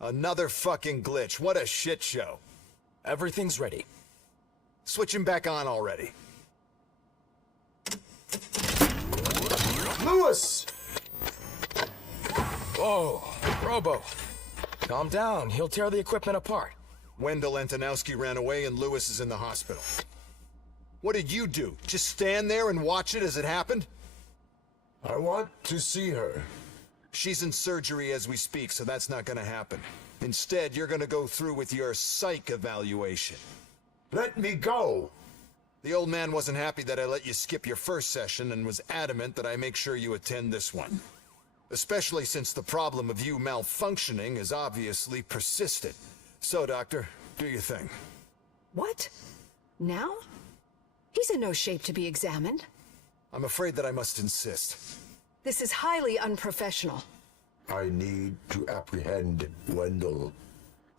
Another fucking glitch. What a shit show. Everything's ready. Switch him back on already. Lewis! Whoa, Robo. Calm down, he'll tear the equipment apart. Wendell Antonowski ran away and Lewis is in the hospital. What did you do? Just stand there and watch it as it happened? I want to see her. She's in surgery as we speak, so that's not gonna happen. Instead, you're gonna go through with your psych evaluation. Let me go! The old man wasn't happy that I let you skip your first session and was adamant that I make sure you attend this one. Especially since the problem of you malfunctioning is obviously persistent. So, Doctor, do your thing. What? Now? He's in no shape to be examined. I'm afraid that I must insist. This is highly unprofessional. I need to apprehend Wendell.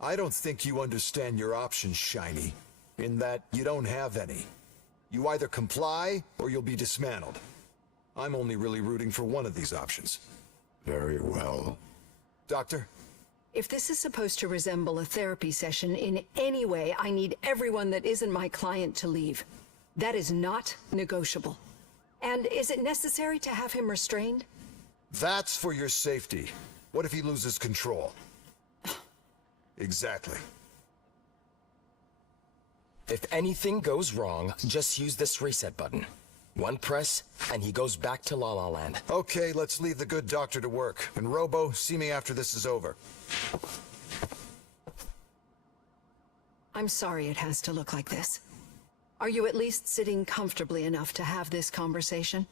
I don't think you understand your options, Shiny. In that you don't have any. You either comply or you'll be dismantled. I'm only really rooting for one of these options. Very well. Doctor? If this is supposed to resemble a therapy session in any way, I need everyone that isn't my client to leave. That is not negotiable. And is it necessary to have him restrained? That's for your safety. What if he loses control? Exactly. If anything goes wrong, just use this reset button. One press, and he goes back to La La Land. Okay, let's leave the good doctor to work. And Robo, see me after this is over. I'm sorry it has to look like this. Are you at least sitting comfortably enough to have this conversation?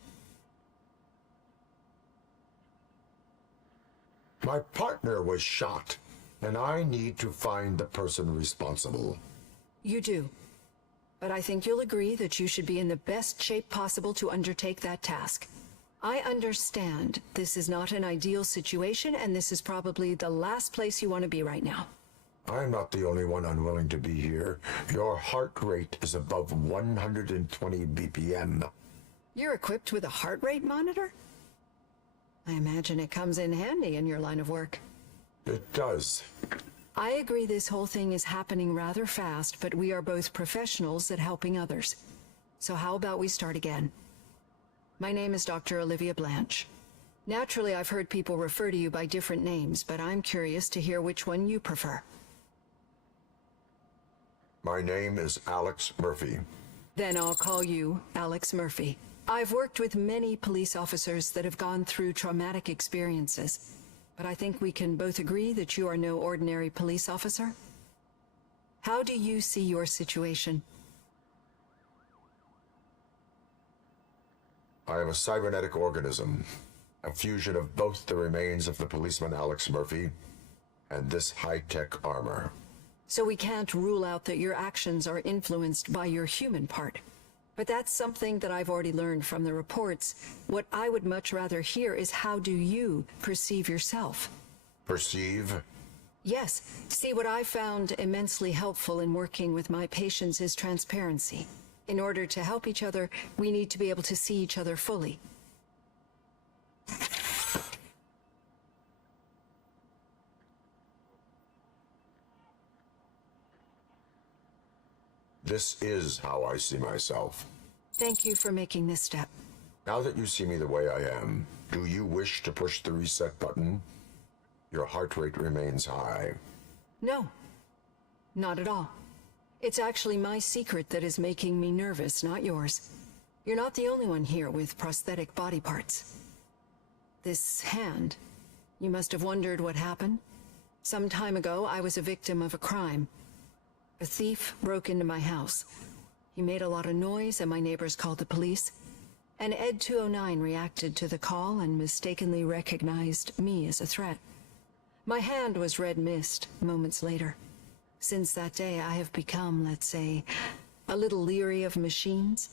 My partner was shot, and I need to find the person responsible. You do. But I think you'll agree that you should be in the best shape possible to undertake that task. I understand this is not an ideal situation, and this is probably the last place you want to be right now. I'm not the only one unwilling to be here. Your heart rate is above 120 BPM. You're equipped with a heart rate monitor? I imagine it comes in handy in your line of work. It does. I agree this whole thing is happening rather fast, but we are both professionals at helping others. So how about we start again? My name is Dr. Olivia Blanche. Naturally, I've heard people refer to you by different names, but I'm curious to hear which one you prefer. My name is Alex Murphy. Then I'll call you Alex Murphy. I've worked with many police officers that have gone through traumatic experiences, but I think we can both agree that you are no ordinary police officer. How do you see your situation? I am a cybernetic organism, a fusion of both the remains of the policeman Alex Murphy and this high-tech armor. So we can't rule out that your actions are influenced by your human part. But that's something that I've already learned from the reports. What I would much rather hear is how do you perceive yourself? Perceive? Yes. See, what I found immensely helpful in working with my patients is transparency. In order to help each other, we need to be able to see each other fully. This is how I see myself. Thank you for making this step. Now that you see me the way I am, do you wish to push the reset button? Your heart rate remains high. No, not at all. It's actually my secret that is making me nervous, not yours. You're not the only one here with prosthetic body parts. This hand, you must have wondered what happened. Some time ago, I was a victim of a crime. A thief broke into my house. He made a lot of noise and my neighbors called the police. And Ed 209 reacted to the call and mistakenly recognized me as a threat. My hand was red mist moments later. Since that day, I have become, let's say, a little leery of machines.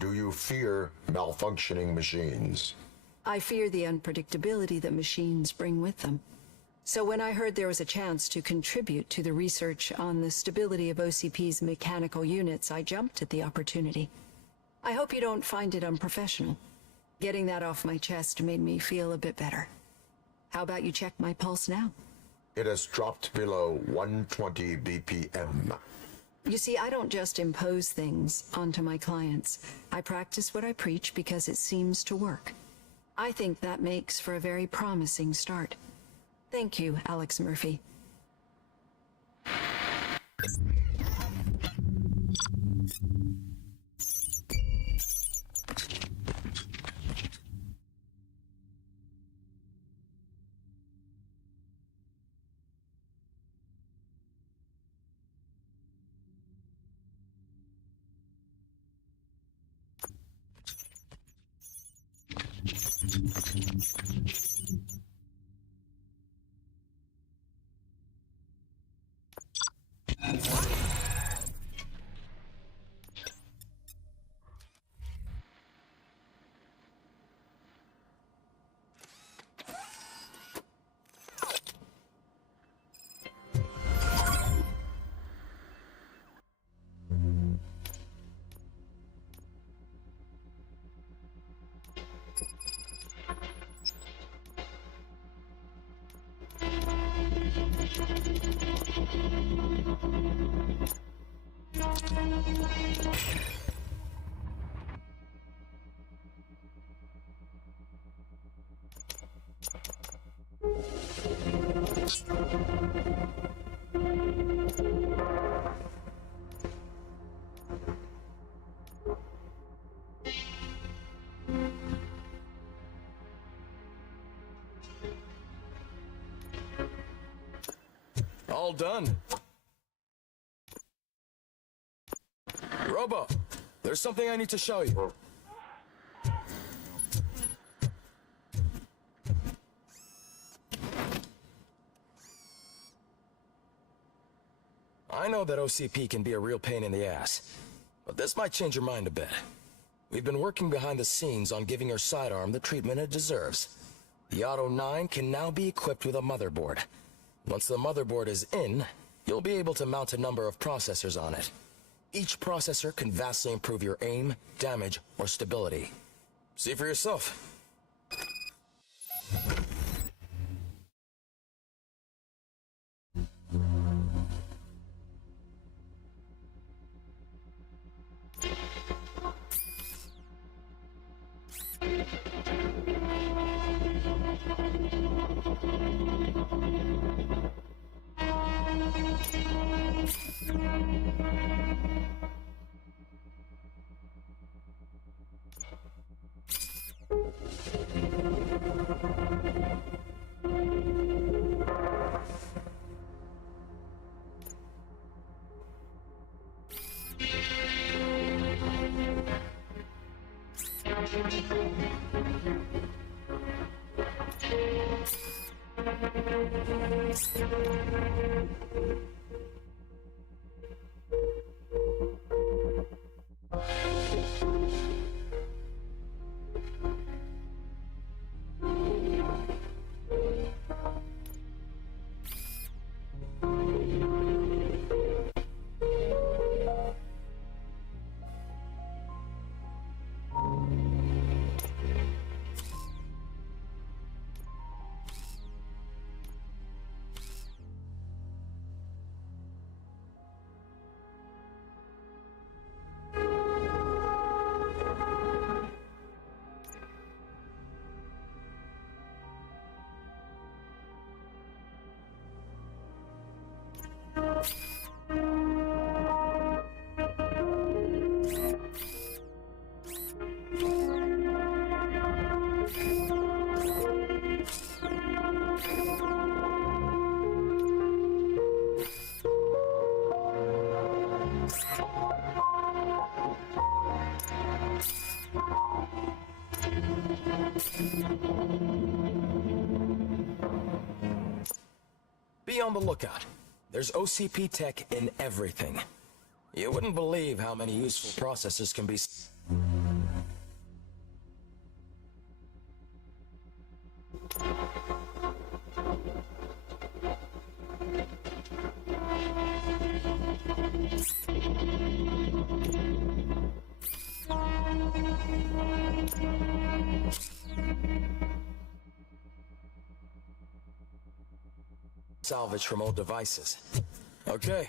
Do you fear malfunctioning machines? I fear the unpredictability that machines bring with them. So when I heard there was a chance to contribute to the research on the stability of OCP's mechanical units, I jumped at the opportunity. I hope you don't find it unprofessional. Getting that off my chest made me feel a bit better. How about you check my pulse now? It has dropped below 120 BPM. You see, I don't just impose things onto my clients. I practice what I preach because it seems to work. I think that makes for a very promising start. Thank you, Alex Murphy. All done. Robo, there's something I need to show you. I know that OCP can be a real pain in the ass, but this might change your mind a bit. We've been working behind the scenes on giving her sidearm the treatment it deserves. The Auto 9 can now be equipped with a motherboard. Once the motherboard is in, you'll be able to mount a number of processors on it. Each processor can vastly improve your aim, damage, or stability. See for yourself. Be on the lookout. There's OCP tech in everything. You wouldn't believe how many useful processors can be... salvage from old devices. Okay,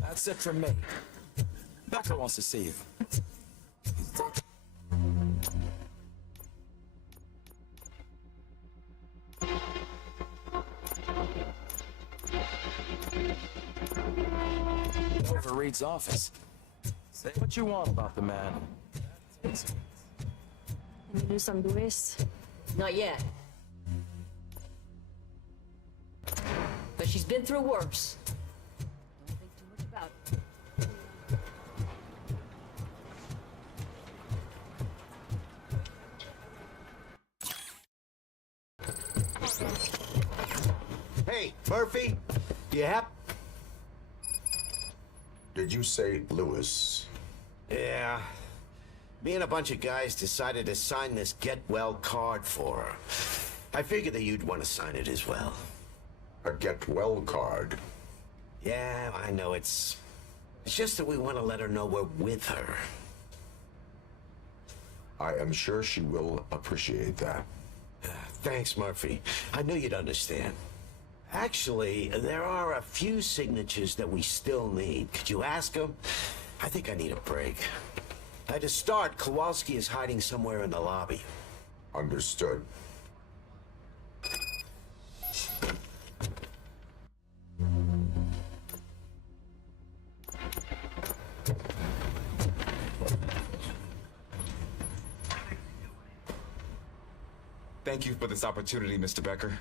that's it from me. Becker wants to see you. Over Reed's office. Say what you want about the man. Can you do some Luis? Not yet. But she's been through worse. Don't think too much about it. Hey, Murphy, you happy? Did you say Lewis? Yeah. Me and a bunch of guys decided to sign this get well card for her. I figured that you'd want to sign it as well. A get well card. Yeah, I know it's just that we want to let her know we're with her. I am sure she will appreciate that. Thanks, Murphy. I knew you'd understand. Actually, there are a few signatures that we still need. Could you ask them? I think I need a break. To start, Kowalski is hiding somewhere in the lobby. Understood. Thank you for this opportunity, Mr. Becker.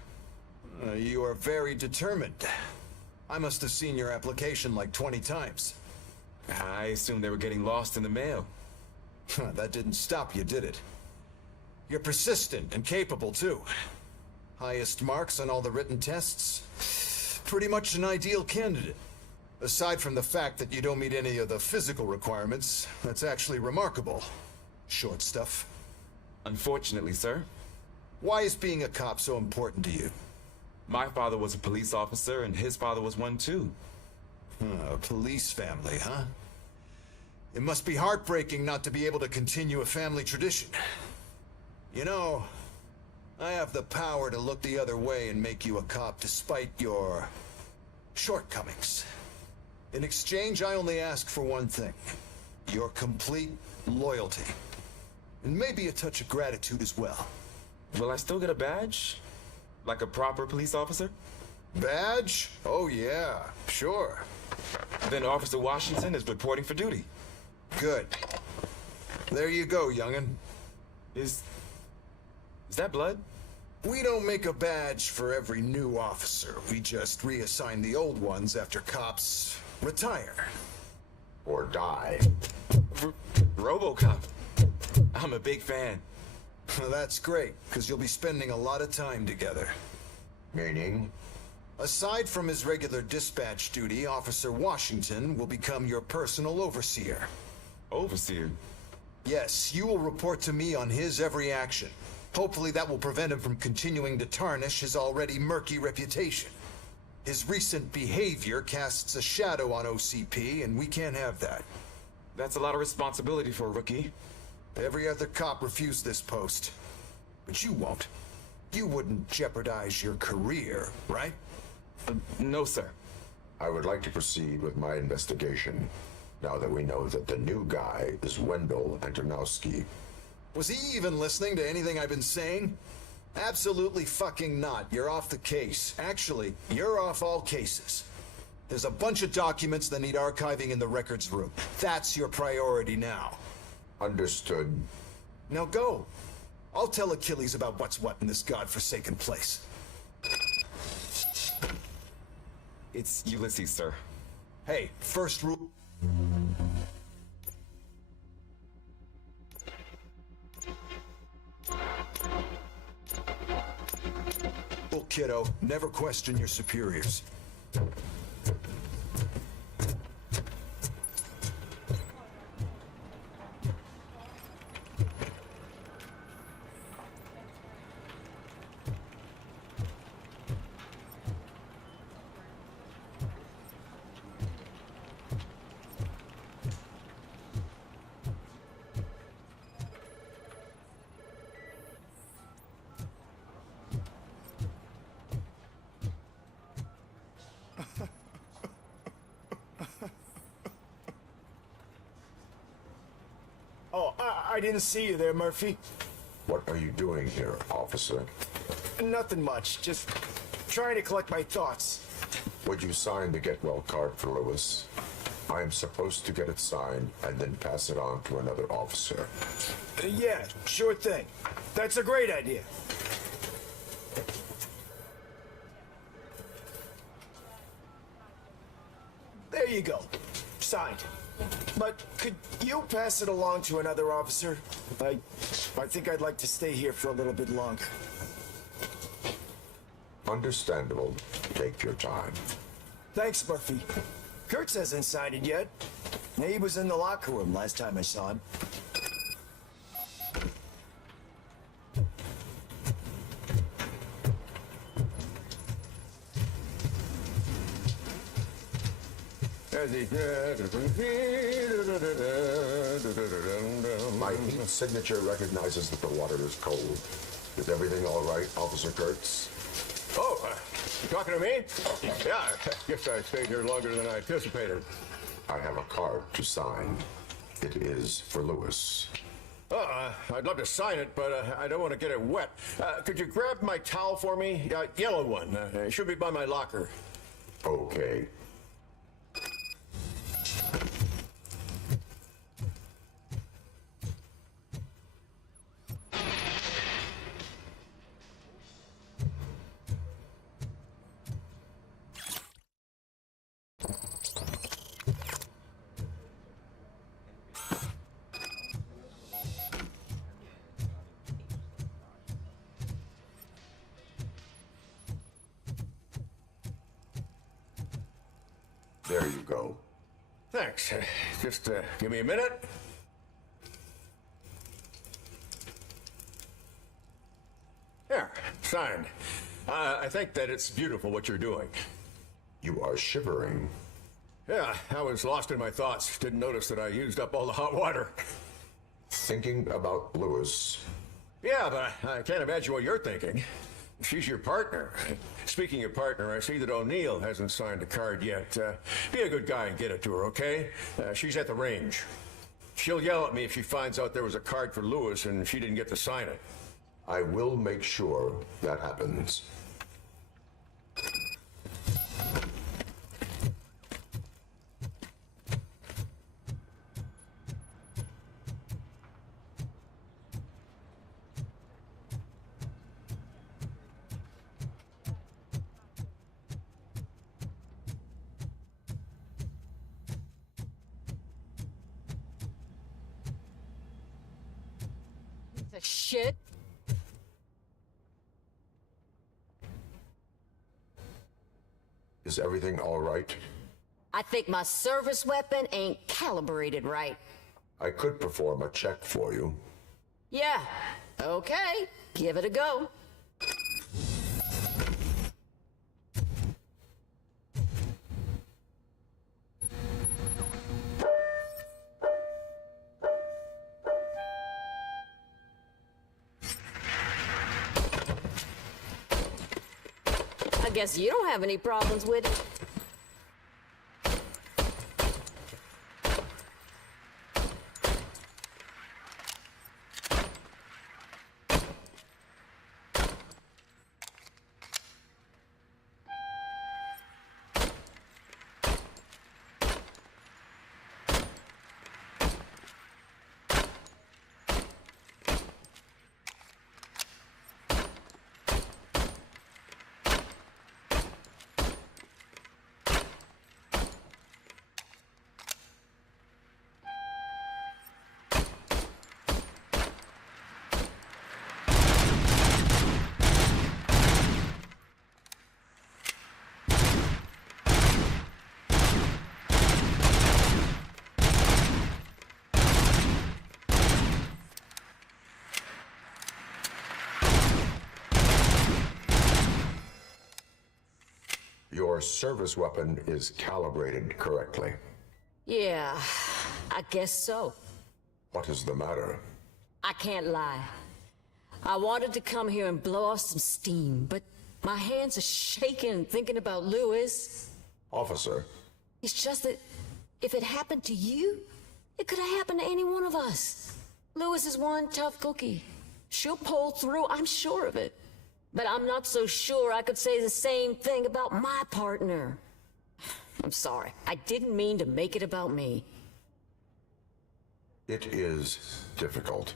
You are very determined. I must have seen your application like 20 times. I assumed they were getting lost in the mail. That didn't stop you, did it? You're persistent and capable, too. Highest marks on all the written tests. Pretty much an ideal candidate. Aside from the fact that you don't meet any of the physical requirements, that's actually remarkable. Short stuff. Unfortunately, sir. Why is being a cop so important to you? My father was a police officer, and his father was one, too. A police family, huh? It must be heartbreaking not to be able to continue a family tradition. You know, I have the power to look the other way and make you a cop despite your shortcomings. In exchange, I only ask for one thing. Your complete loyalty. And maybe a touch of gratitude as well. Will I still get a badge? Like a proper police officer? Badge? Oh yeah, sure. Then Officer Washington is reporting for duty. Good. There you go, young'un. Is that blood? We don't make a badge for every new officer. We just reassign the old ones after cops retire. Or die. Robocop. I'm a big fan. That's great, because you'll be spending a lot of time together. Meaning? Aside from his regular dispatch duty, Officer Washington will become your personal overseer. Overseer? Yes, you will report to me on his every action. Hopefully that will prevent him from continuing to tarnish his already murky reputation. His recent behavior casts a shadow on OCP, and we can't have that. That's a lot of responsibility for a rookie. Every other cop refused this post. But you won't. You wouldn't jeopardize your career, right? No, sir. I would like to proceed with my investigation, now that we know that the new guy is Wendell Antonowski. Was he even listening to anything I've been saying? Absolutely fucking not. You're off the case. Actually, you're off all cases. There's a bunch of documents that need archiving in the records room. That's your priority now. Understood. Now go. I'll tell Achilles about what's what in this godforsaken place. It's Ulysses, sir. Hey, first rule... Well, kiddo, never question your superiors. didn't see you there, Murphy. What are you doing here, officer? Nothing much. Just trying to collect my thoughts. Would you sign the get well card for Lewis? I am supposed to get it signed and then pass it on to another officer. Yeah, sure thing. That's a great idea. There you go. Signed. But could you pass it along to another officer? I think I'd like to stay here for a little bit longer. Understandable. Take your time. Thanks, Murphy. Kurtz hasn't signed it yet. He was in the locker room last time I saw him. My heat signature recognizes that the water is cold. Is everything all right, Officer Kurtz? Oh, you talking to me? Yeah, I guess I stayed here longer than I anticipated. I have a card to sign. It is for Lewis. I'd love to sign it, but I don't want to get it wet. Could you grab my towel for me? Yellow one. It should be by my locker. Okay. There you go. Thanks. Just give me a minute. There, signed. I think that it's beautiful what you're doing. You are shivering. Yeah, I was lost in my thoughts. Didn't notice that I used up all the hot water. Thinking about Lewis. Yeah, but I can't imagine what you're thinking. She's your partner. Speaking of partner, I see that O'Neill hasn't signed a card yet. Be a good guy and get it to her, okay? She's at the range. She'll yell at me if she finds out there was a card for Lewis and she didn't get to sign it. I will make sure that happens. The shit. Is everything all right? I think my service weapon ain't calibrated right. I could perform a check for you. Yeah, okay. Give it a go. I guess you don't have any problems with it. Your service weapon is calibrated correctly. Yeah, I guess so. What is the matter? I can't lie. I wanted to come here and blow off some steam, but my hands are shaking thinking about Lewis. Officer, It's just that if it happened to you, it could have happened to any one of us. Lewis is one tough cookie. She'll pull through, I'm sure of it. But I'm not so sure I could say the same thing about my partner. I'm sorry. I didn't mean to make it about me. It is difficult.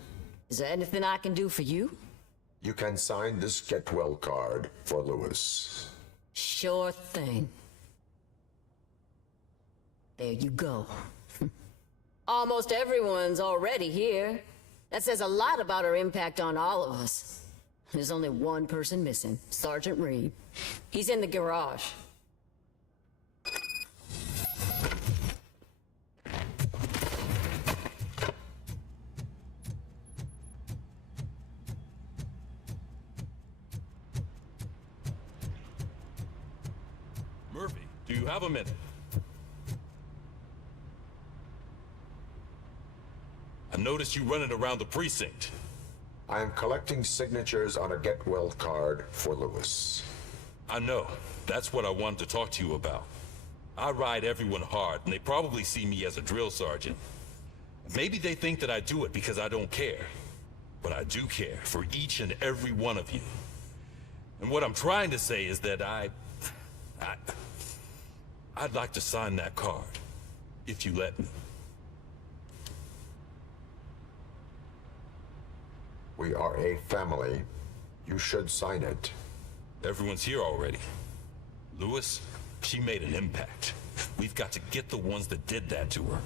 Is there anything I can do for you? You can sign this get well card for Lewis. Sure thing. There you go. Almost everyone's already here. That says a lot about her impact on all of us. There's only one person missing, Sergeant Reed. He's in the garage. Murphy, do you have a minute? I noticed you running around the precinct. I am collecting signatures on a get well card for Lewis. I know. That's what I wanted to talk to you about. I ride everyone hard, and they probably see me as a drill sergeant. Maybe they think that I do it because I don't care. But I do care for each and every one of you. And what I'm trying to say is that I'd like to sign that card, if you let me. We are a family. You should sign it. Everyone's here already. Lewis, she made an impact. We've got to get the ones that did that to her.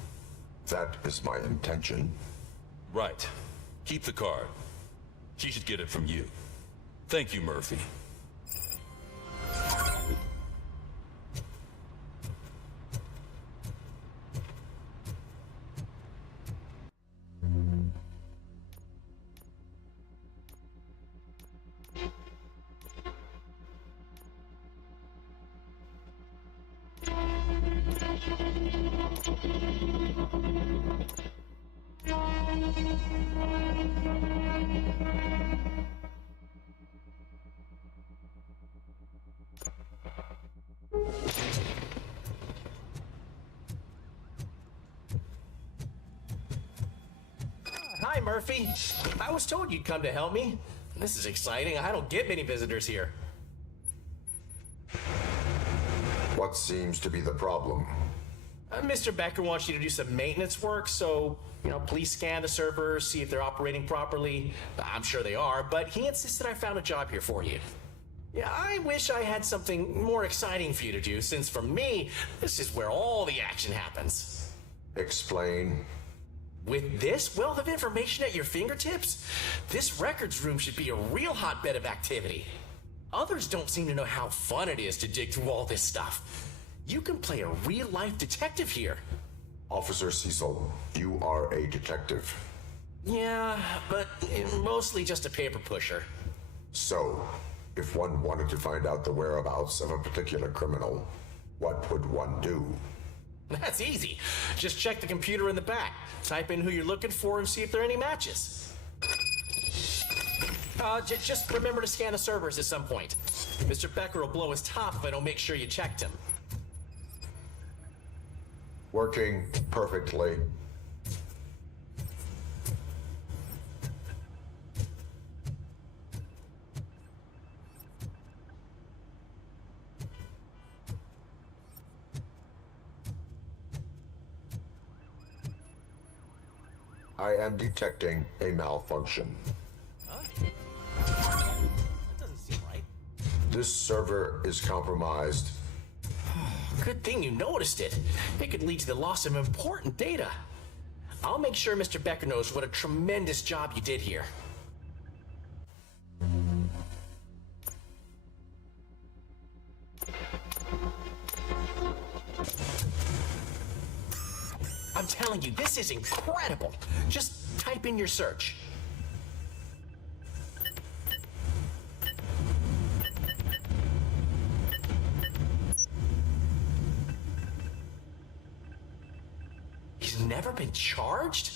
That is my intention. Right. Keep the card. She should get it from you. Thank you, Murphy. Hi, Murphy. I was told you'd come to help me. This is exciting. I don't get many visitors here. What seems to be the problem? Mr. Becker wants you to do some maintenance work, so, please scan the servers, see if they're operating properly. I'm sure they are, but he insisted I found a job here for you. Yeah, I wish I had something more exciting for you to do, since for me, this is where all the action happens. Explain. With this wealth of information at your fingertips, this records room should be a real hotbed of activity. Others don't seem to know how fun it is to dig through all this stuff. You can play a real-life detective here. Officer Cecil, you are a detective. Yeah, but mostly just a paper pusher. So, if one wanted to find out the whereabouts of a particular criminal, what would one do? That's easy. Just check the computer in the back. Type in who you're looking for and see if there are any matches. Just remember to scan the servers at some point. Mr. Becker will blow his top if I don't make sure you checked him. Working perfectly. I am detecting a malfunction. That doesn't seem right. This server is compromised. Good thing you noticed it. It could lead to the loss of important data. I'll make sure Mr. Becker knows what a tremendous job you did here. I'm telling you, this is incredible. Just type in your search. He's never been charged?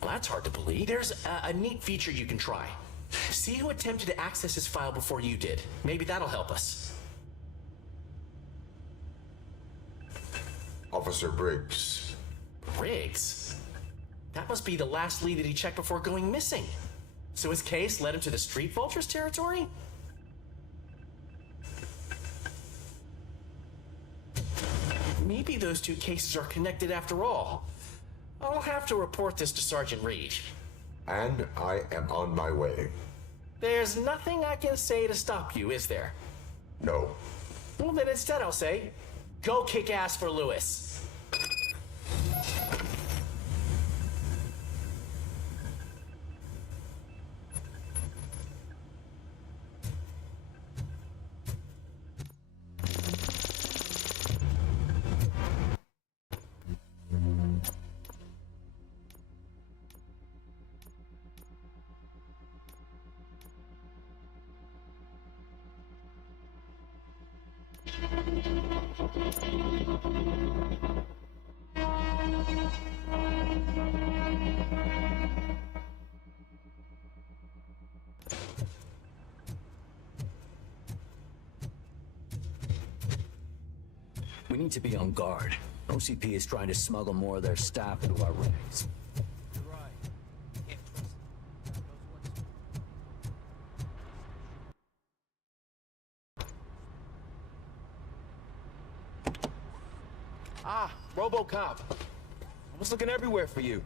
Well, that's hard to believe. There's a neat feature you can try. See who attempted to access his file before you did. Maybe that'll help us. Officer Briggs. Briggs? That must be the last lead that he checked before going missing. So his case led him to the Street Vultures territory? Maybe those two cases are connected after all. I'll have to report this to Sergeant Reed. And I am on my way. There's nothing I can say to stop you, is there? No. Well, then instead I'll say, go kick ass for Lewis. We need to be on guard. OCP is trying to smuggle more of their staff into our ranks. Ah, Robocop. I was looking everywhere for you.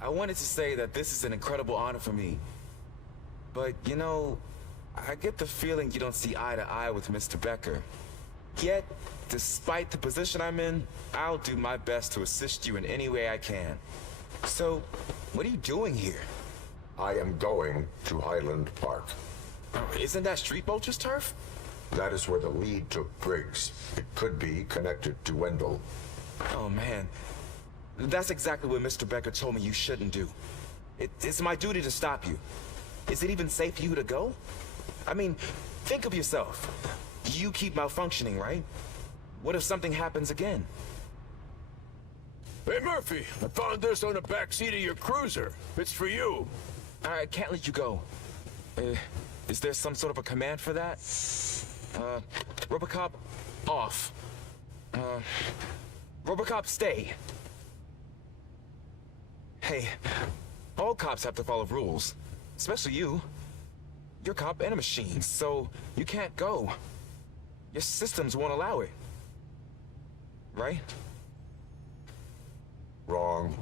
I wanted to say that this is an incredible honor for me. But, you know, I get the feeling you don't see eye to eye with Mr. Becker. Yet, despite the position I'm in, I'll do my best to assist you in any way I can. So, what are you doing here? I am going to Highland Park. Isn't that Street Vulture's turf? That is where the lead took Briggs. It could be connected to Wendell. Oh, man. That's exactly what Mr. Becker told me you shouldn't do. It's my duty to stop you. Is it even safe for you to go? I mean, think of yourself. You keep malfunctioning, right? What if something happens again? Hey, Murphy, I found this on the back seat of your cruiser. It's for you. I can't let you go. Is there some sort of a command for that? Robocop, off. Robocop, stay. Hey, all cops have to follow rules. Especially you. You're a cop and a machine, so you can't go. Your systems won't allow it. Right? Wrong.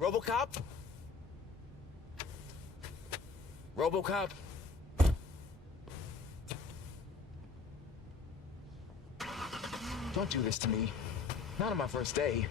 Robocop? Robocop? Don't do this to me. Not on my first day.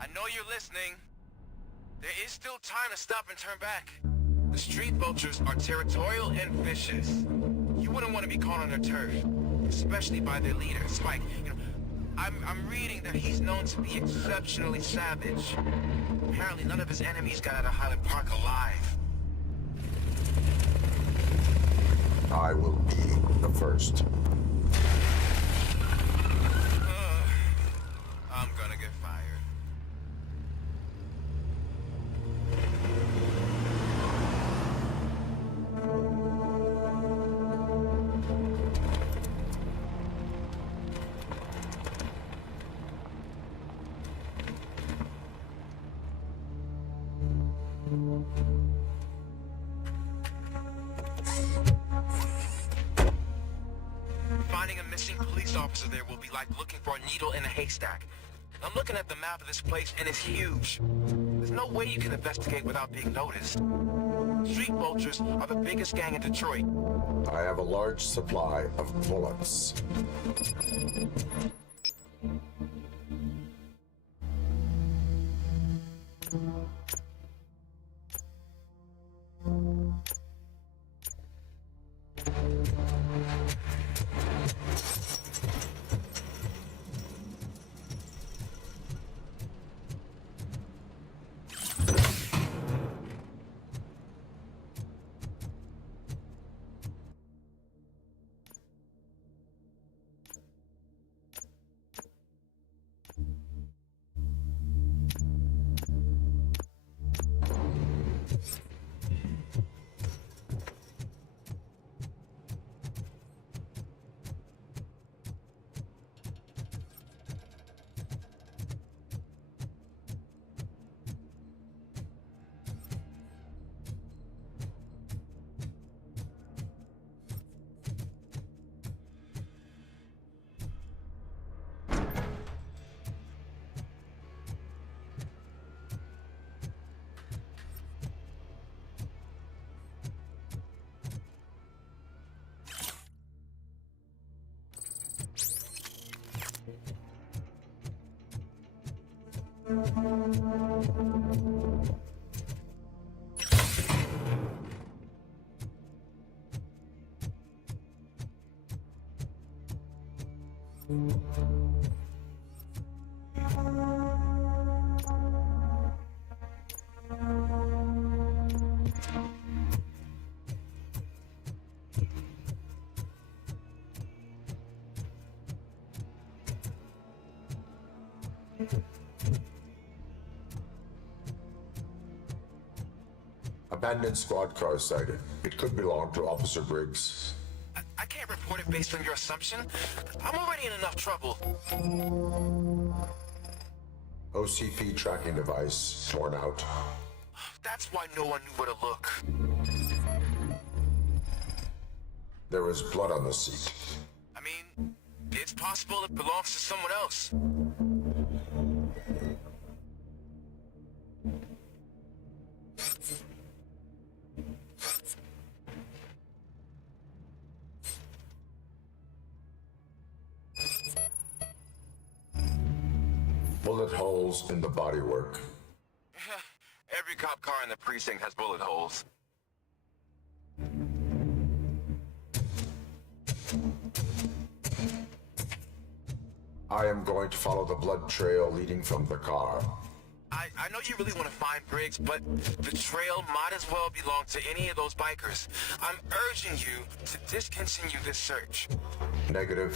I know you're listening. There is still time to stop and turn back. The Street Vultures are territorial and vicious. You wouldn't want to be caught on their turf, especially by their leader, Spike. You know, I'm reading that he's known to be exceptionally savage. Apparently, none of his enemies got out of Highland Park alive. I will be the first. I'm gonna get fired. Finding a missing police officer there will be like looking for a needle in a haystack. I'm looking at the map of this place, and it's huge. There's no way you can investigate without being noticed. Street Vultures are the biggest gang in Detroit. I have a large supply of bullets. Abandoned squad car sighted. It could belong to Officer Briggs. I can't report it based on your assumption. I'm already in enough trouble. OCP tracking device torn out. That's why no one knew where to look. There was blood on the seat. I mean, it's possible it belongs to someone else. Bullet holes in the bodywork. Every cop car in the precinct has bullet holes. I am going to follow the blood trail leading from the car. I know you really want to find Briggs, but the trail might as well belong to any of those bikers. I'm urging you to discontinue this search. Negative.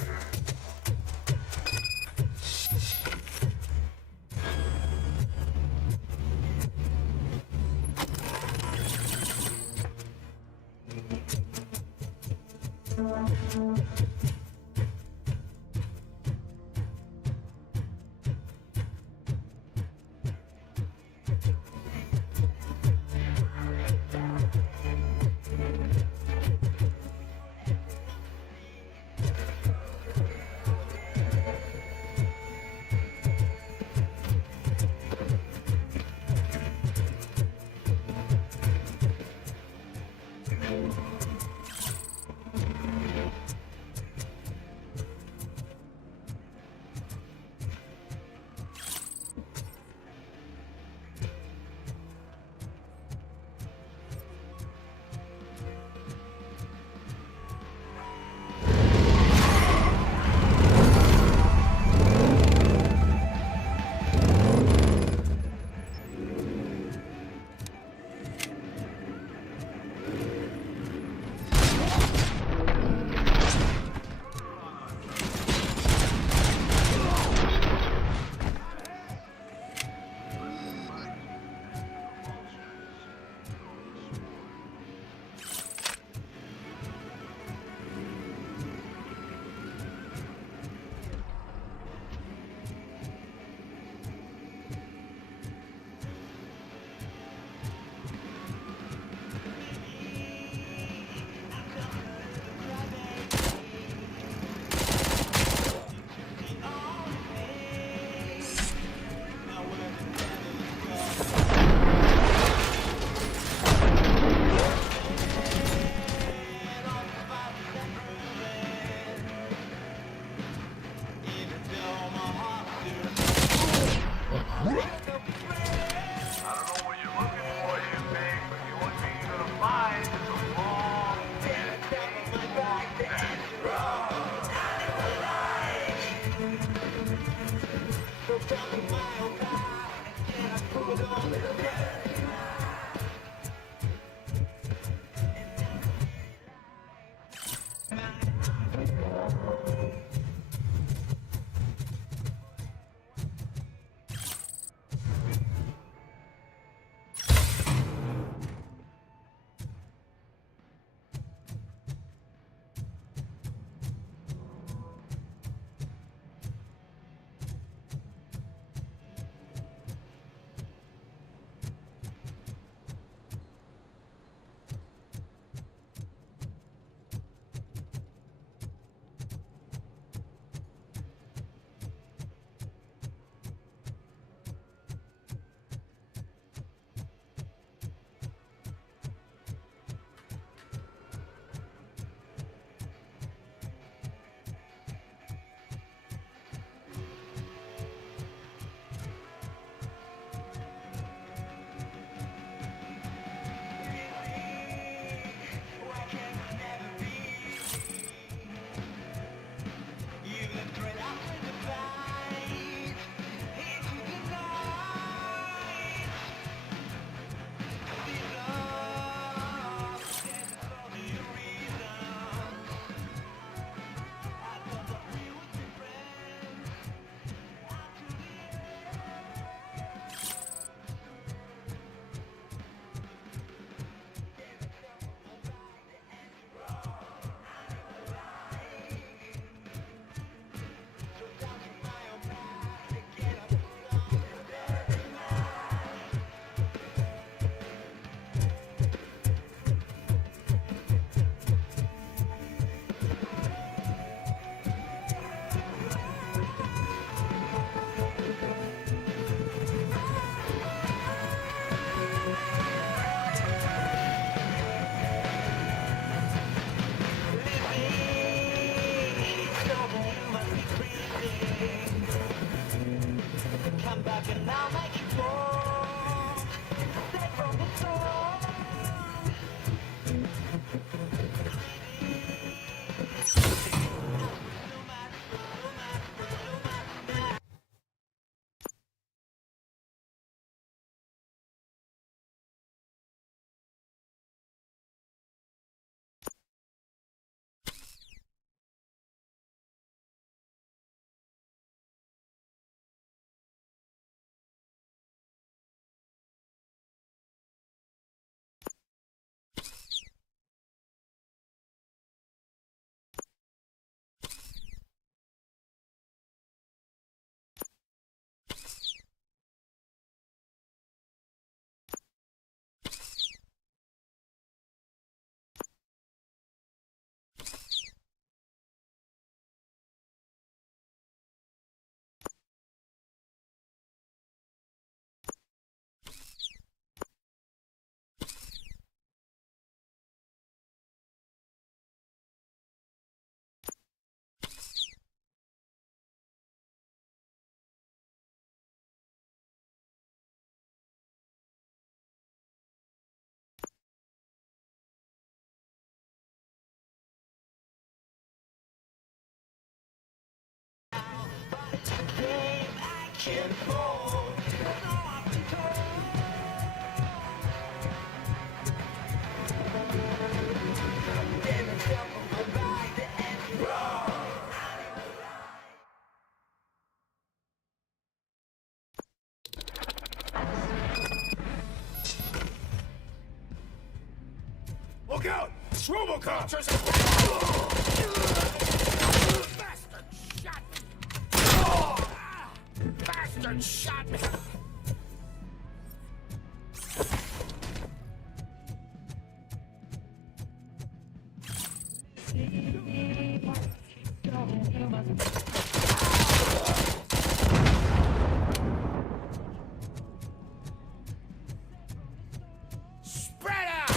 Look out! It's Robocop! Bastard shot me! Bastard shot me! Spread out!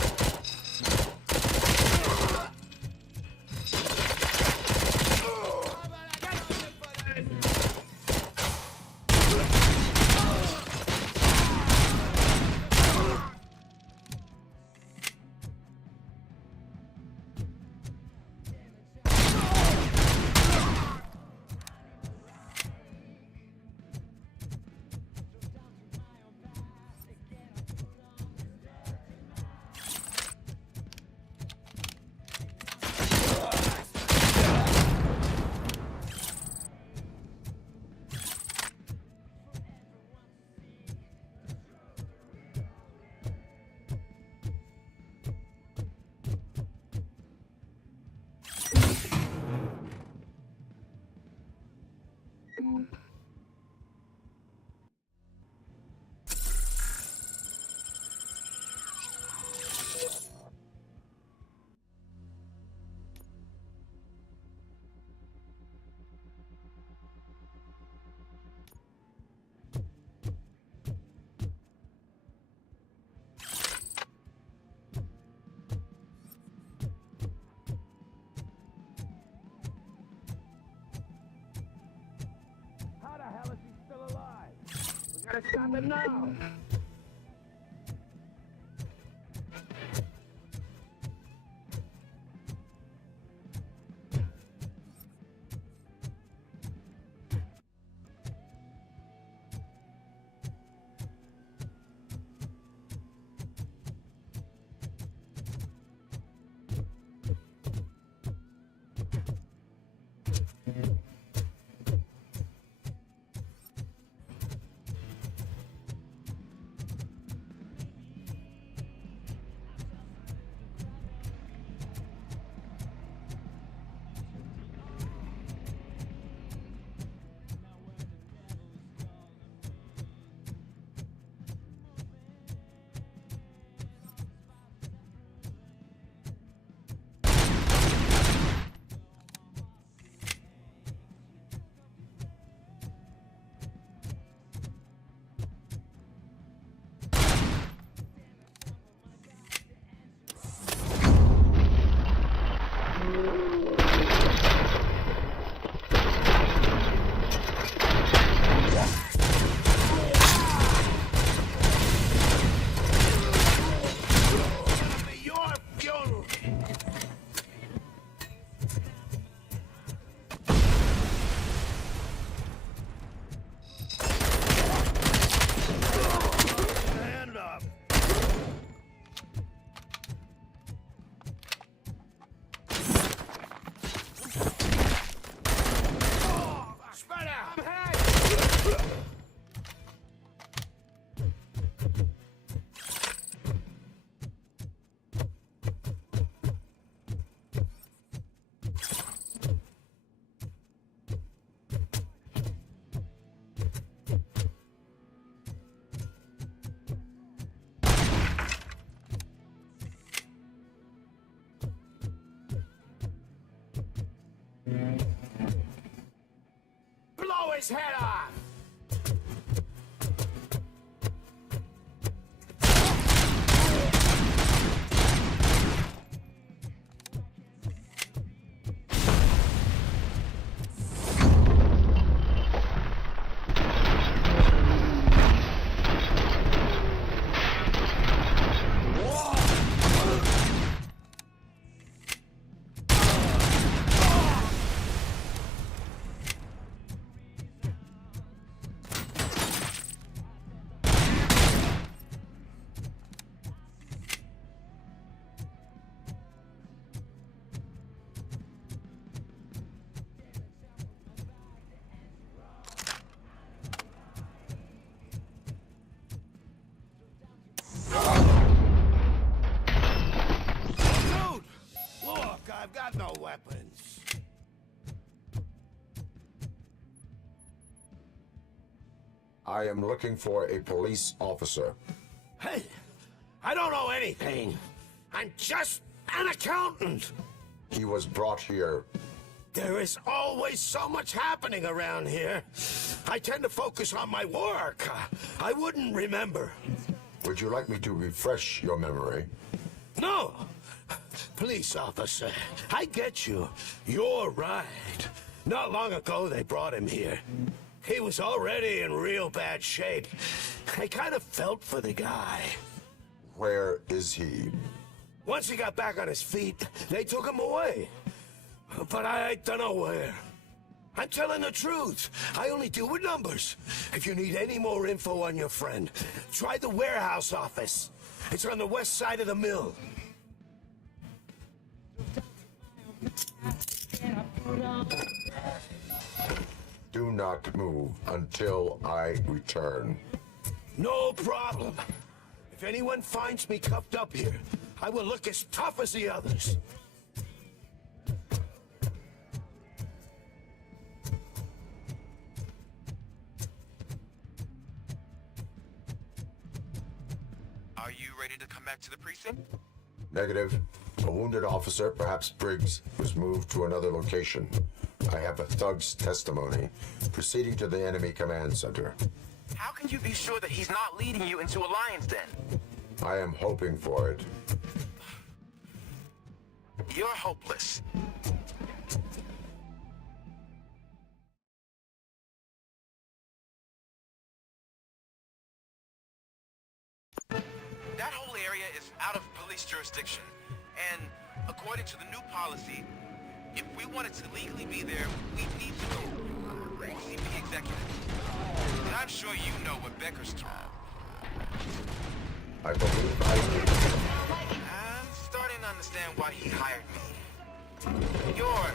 Gotta stop him now! his head off! I've got no weapons. I am looking for a police officer. Hey, I don't know anything. I'm just an accountant. He was brought here. There is always so much happening around here. I tend to focus on my work. I wouldn't remember. Would you like me to refresh your memory? No! Police officer, I get you. You're right. Not long ago, they brought him here. He was already in real bad shape. I kind of felt for the guy. Where is he? Once he got back on his feet, they took him away. But I don't know where. I'm telling the truth. I only deal with numbers. If you need any more info on your friend, try the warehouse office. It's on the west side of the mill. Do not move until I return. No problem. If anyone finds me cuffed up here, I will look as tough as the others. Are you ready to come back to the precinct? Negative. A wounded officer, perhaps Briggs, was moved to another location. I have a thug's testimony. Proceeding to the enemy command center. How can you be sure that he's not leading you into a lion's den? I am hoping for it. You're hopeless. That whole area is out of police jurisdiction, and according to the new policy, if we wanted to legally be there, we need to go through CP executive. And I'm sure you know what Becker's told. I believe I do. I'm starting to understand why he hired me. You're...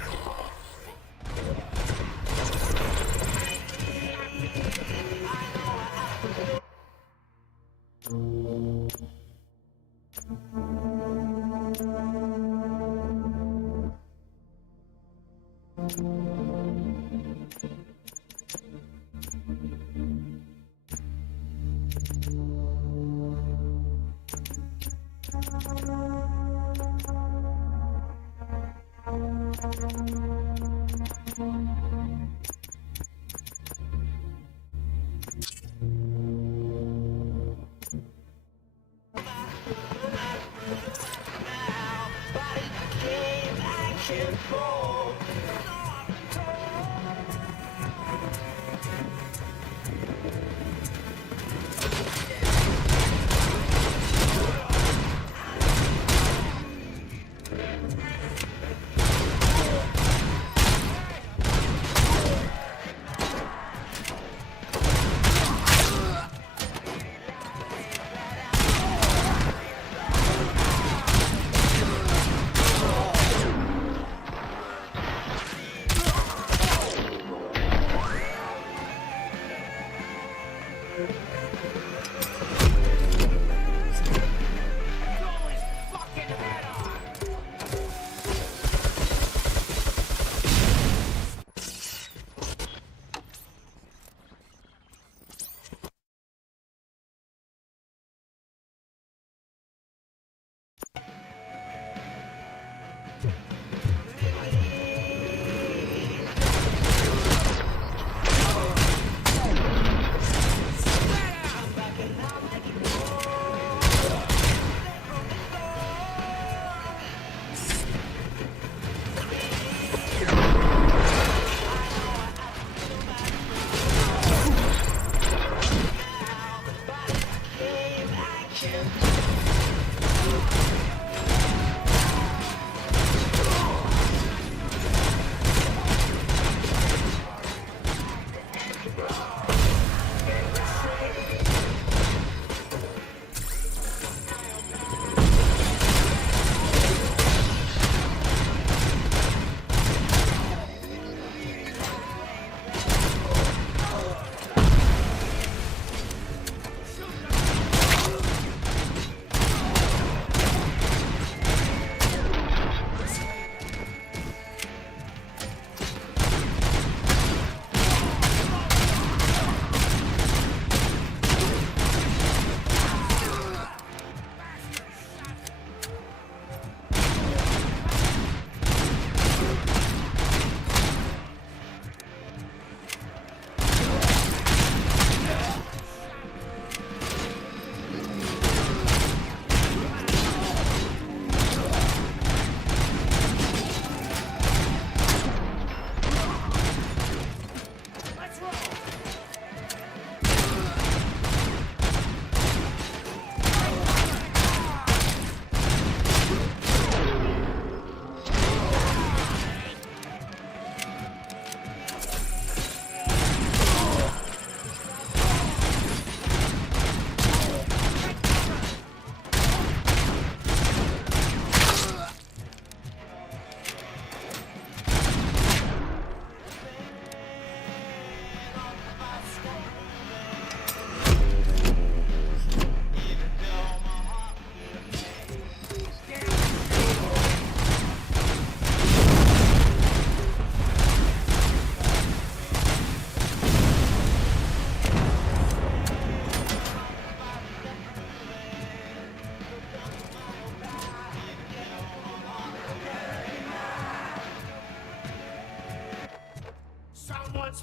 once.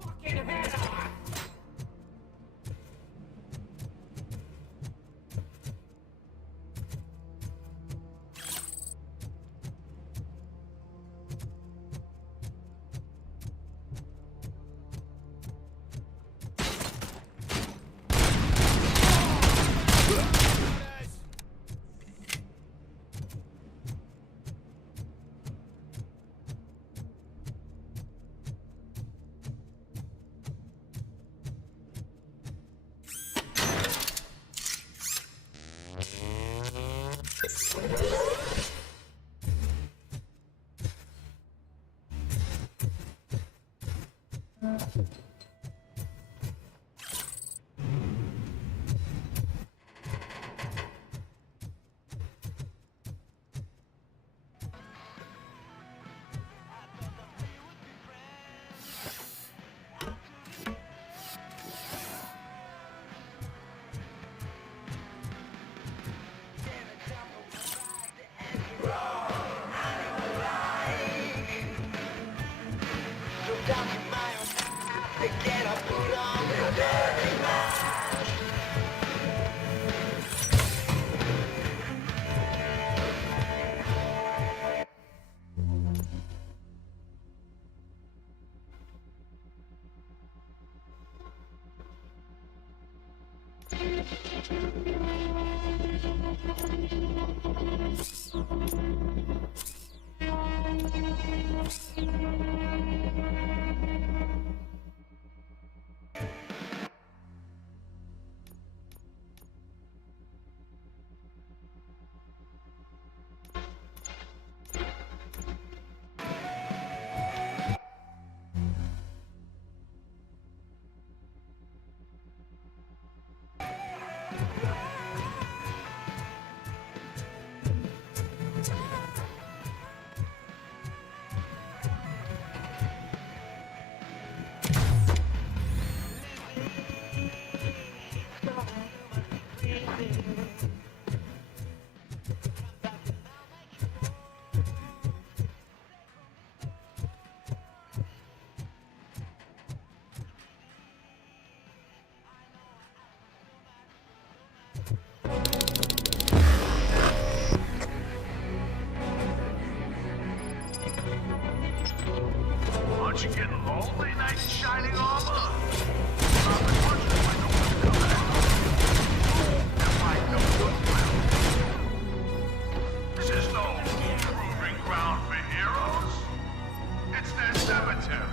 Fucking head on! Aren't you getting lonely, knight in shining armor? This is no proving ground for heroes. It's their cemetery.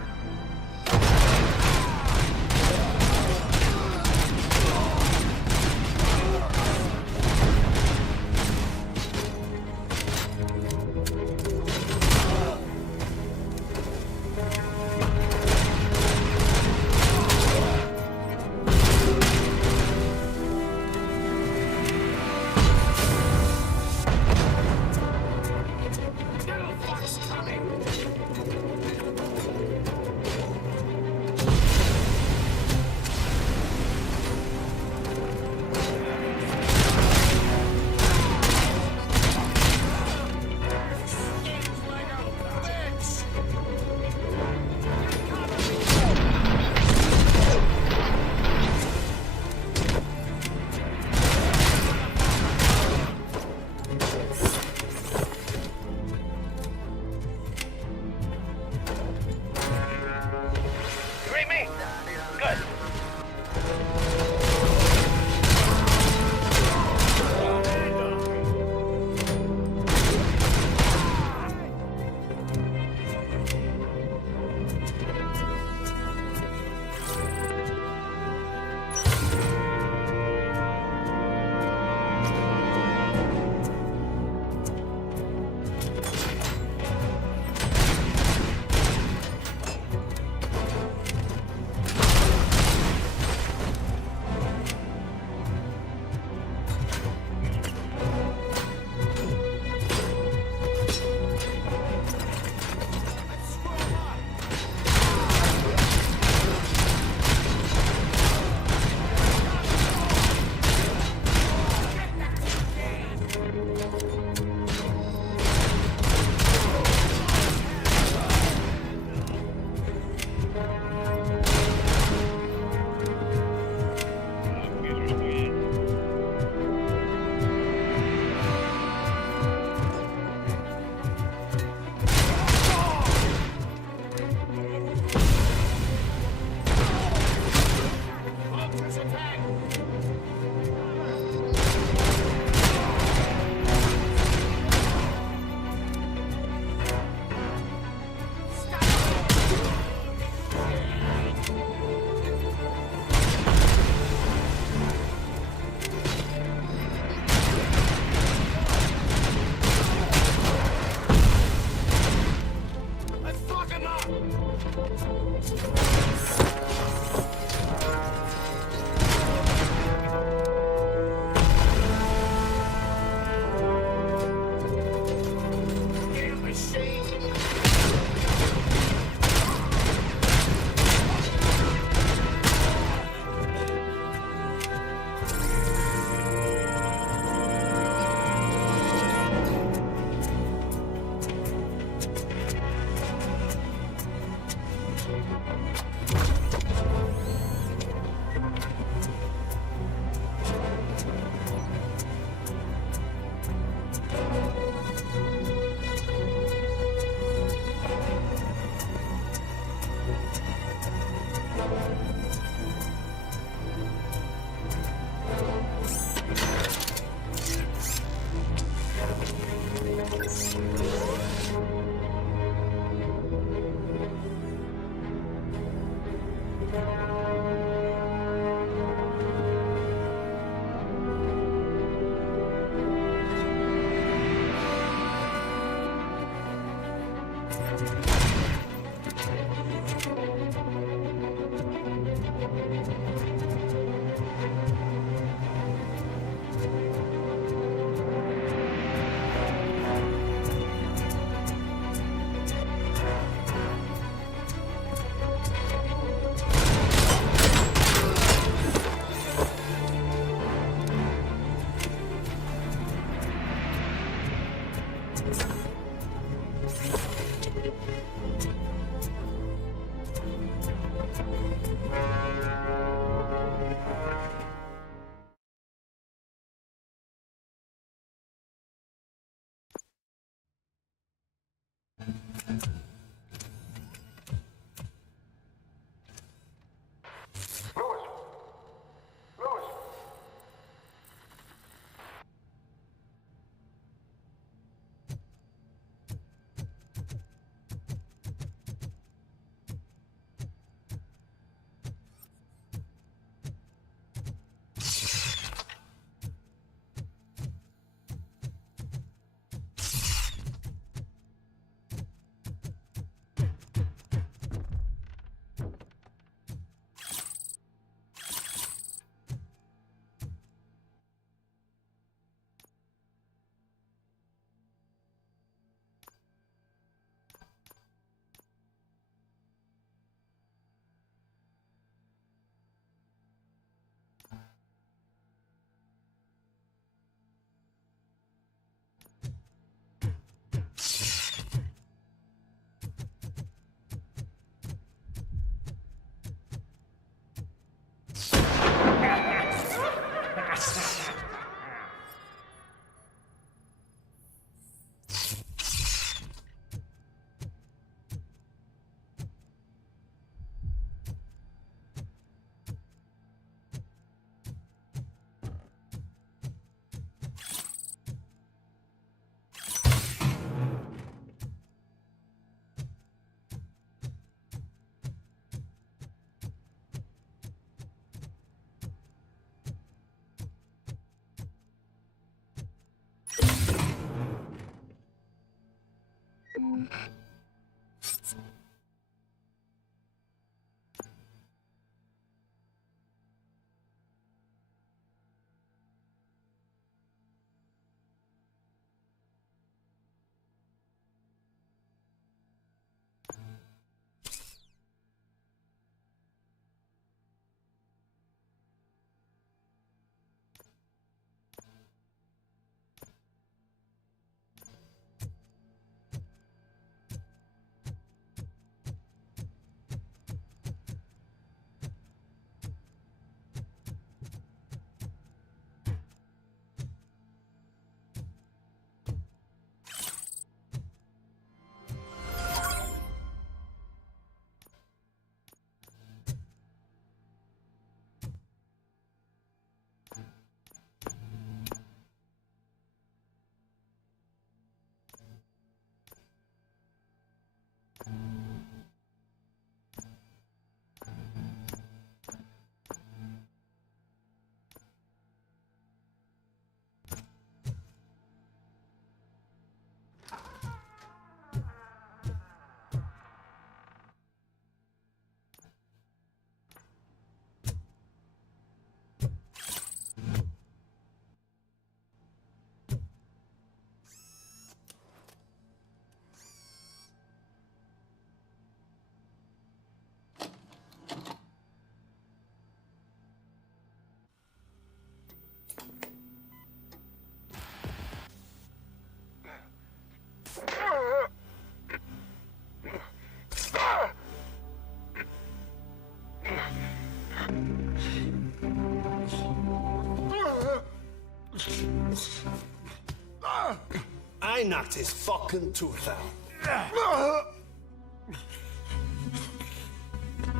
I knocked his fucking tooth out.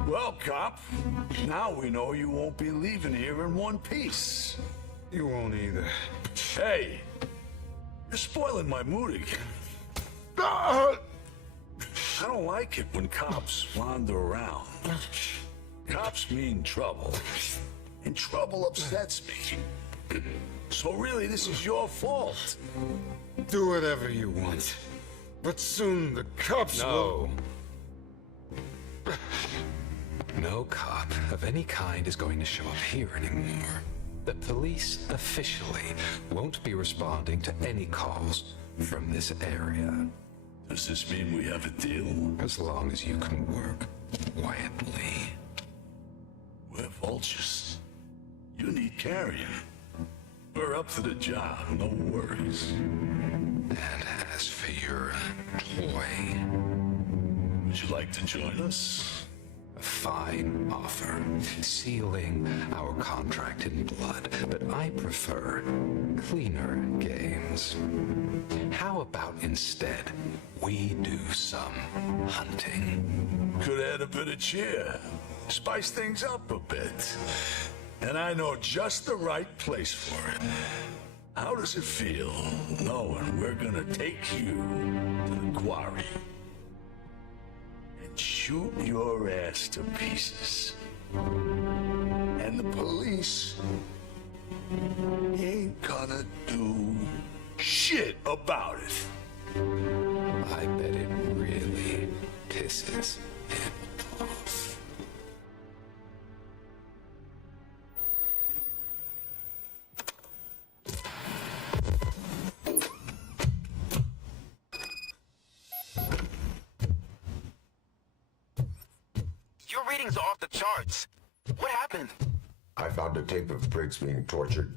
Well, cop, now we know you won't be leaving here in one piece. You won't either. Hey, you're spoiling my mood again. I don't like it when cops wander around. Cops mean trouble, and trouble upsets me. So really, this is your fault. Do whatever you want. But soon the cops will... No cop of any kind is going to show up here anymore. The police officially won't be responding to any calls from this area. Does this mean we have a deal? As long as you can work quietly. We're vultures. You need carrying. We're up to the job, no worries. And as for your toy... Would you like to join us? A fine offer, sealing our contract in blood, but I prefer cleaner games. How about instead we do some hunting? Could add a bit of cheer, spice things up a bit. And I know just the right place for it. How does it feel knowing we're gonna take you to the quarry? Shoot your ass to pieces. And the police ain't gonna do shit about it. I bet it really pisses him off. Your readings are off the charts. What happened? I found a tape of Briggs being tortured.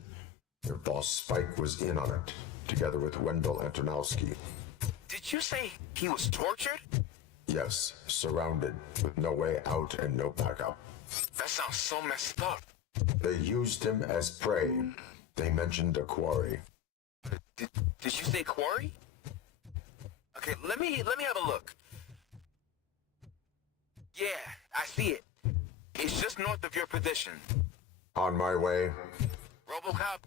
Their boss Spike was in on it, together with Wendell Antonowski. Did you say he was tortured? Yes, surrounded, with no way out and no backup. That sounds so messed up. They used him as prey. They mentioned a quarry. Did you say quarry? Okay, let me have a look. Yeah, I see it. It's just north of your position. On my way. Robocop,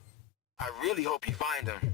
I really hope you find him.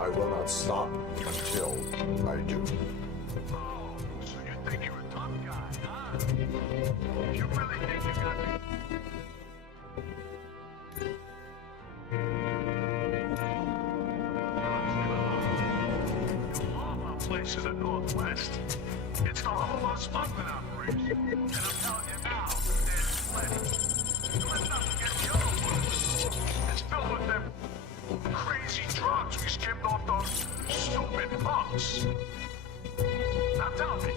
I will not stop until I do. Oh, so you think you're a tough guy, huh? You really think you got me? Place in the Northwest. It's the whole of smuggling operation. And I'm telling you now, there's plenty. And let's not forget the other ones. It's filled with them crazy drugs we skimmed off those stupid punks. Now tell me.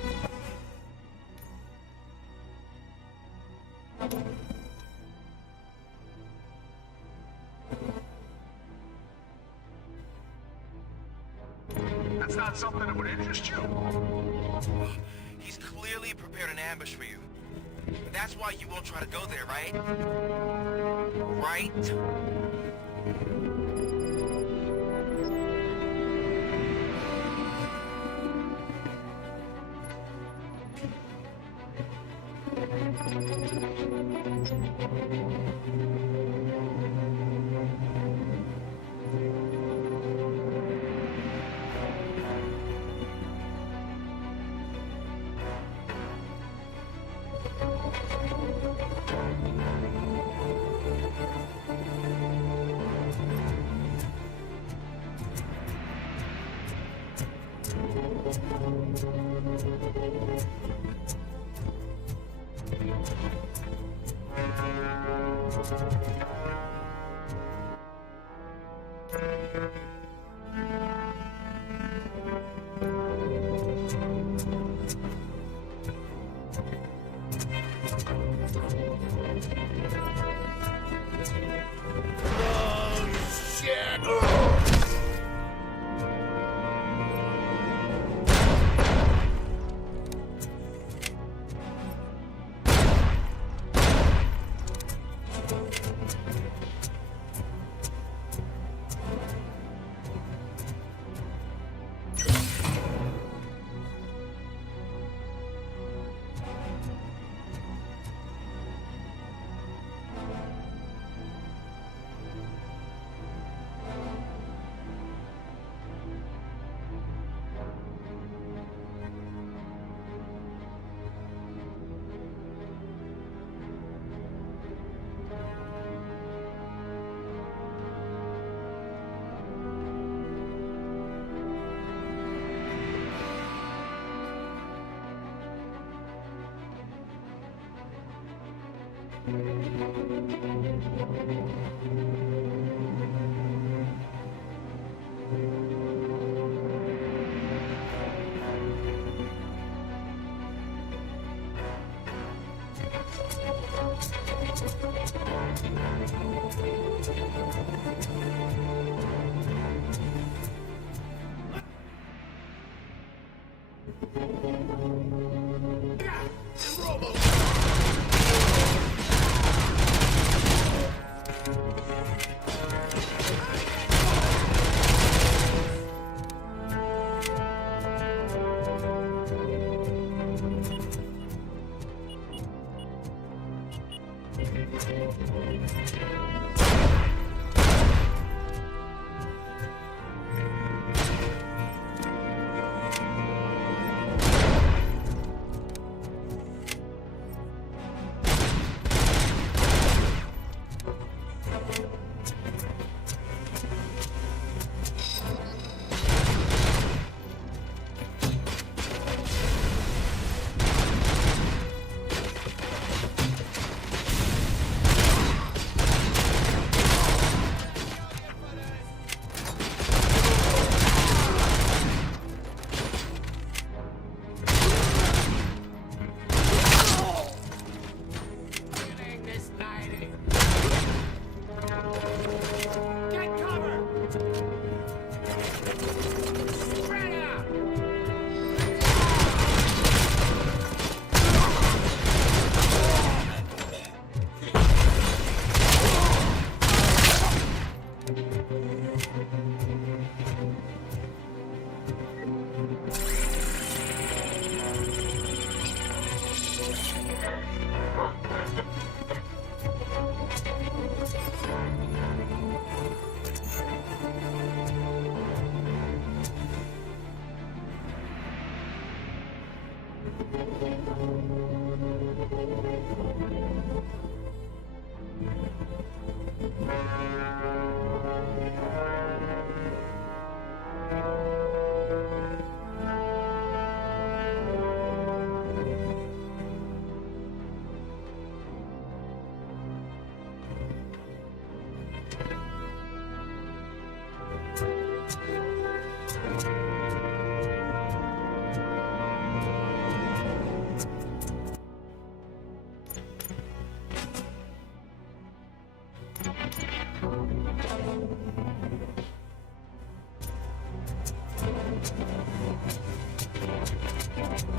That's not something that would interest you? He's clearly prepared an ambush for you. That's why you won't try to go there, right? Right?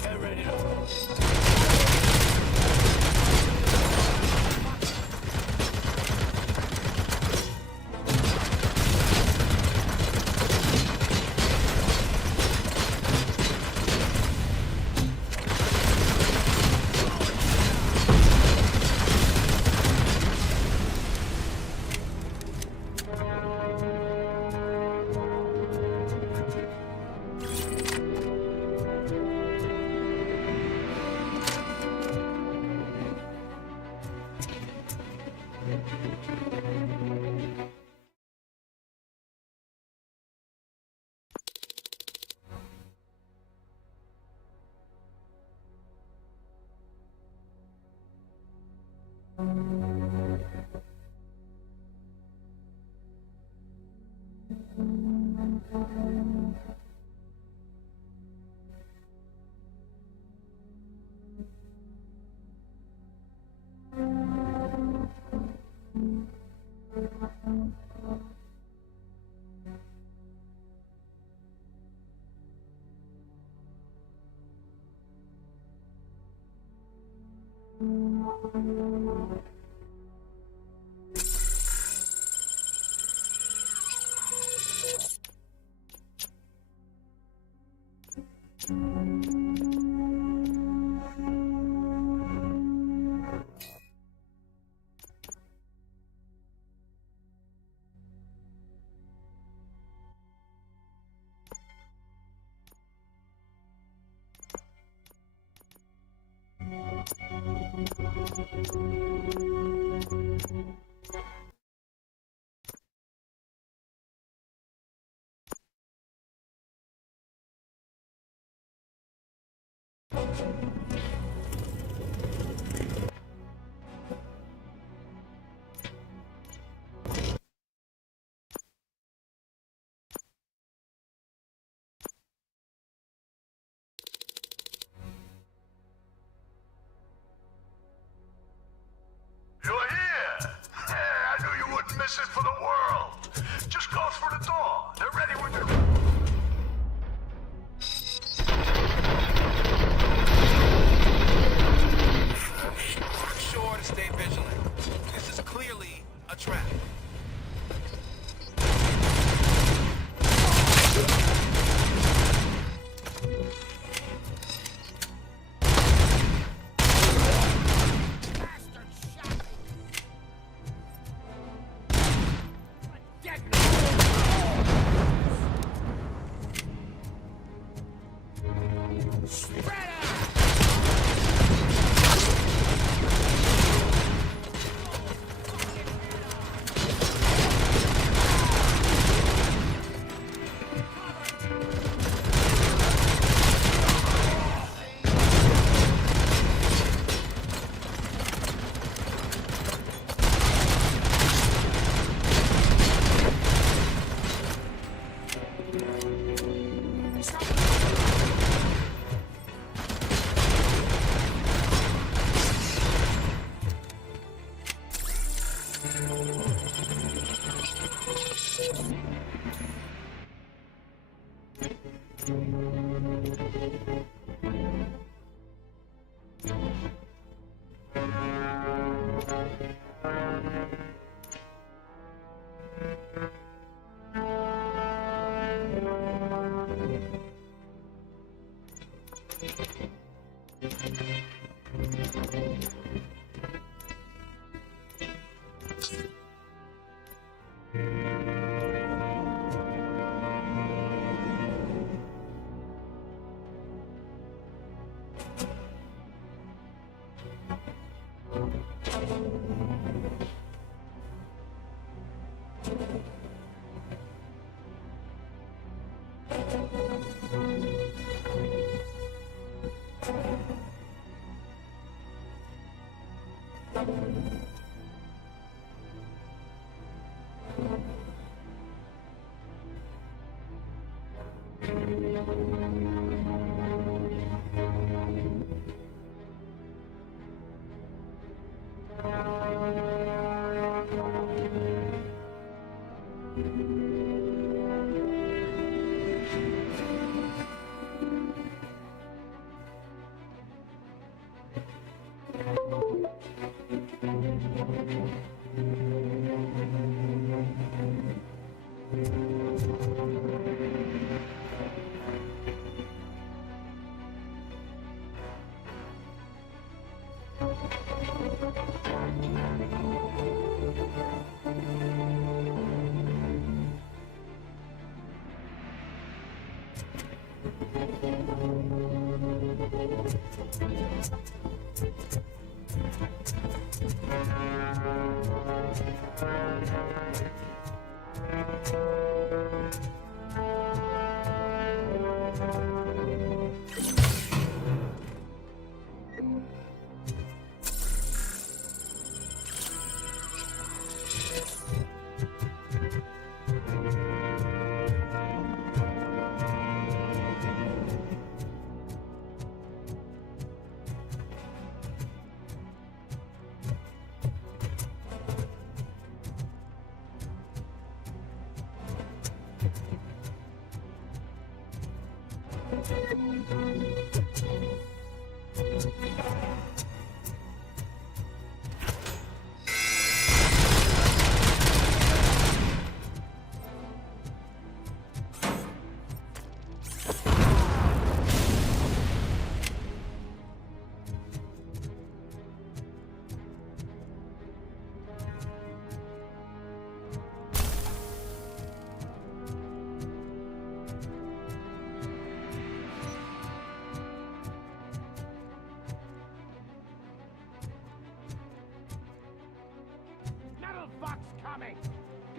Get ready to... You're here! Yeah, I knew you wouldn't miss it for the world. Just go through the door. They're ready when you're... Be sure to stay vigilant. This is clearly a trap.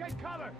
Get cover!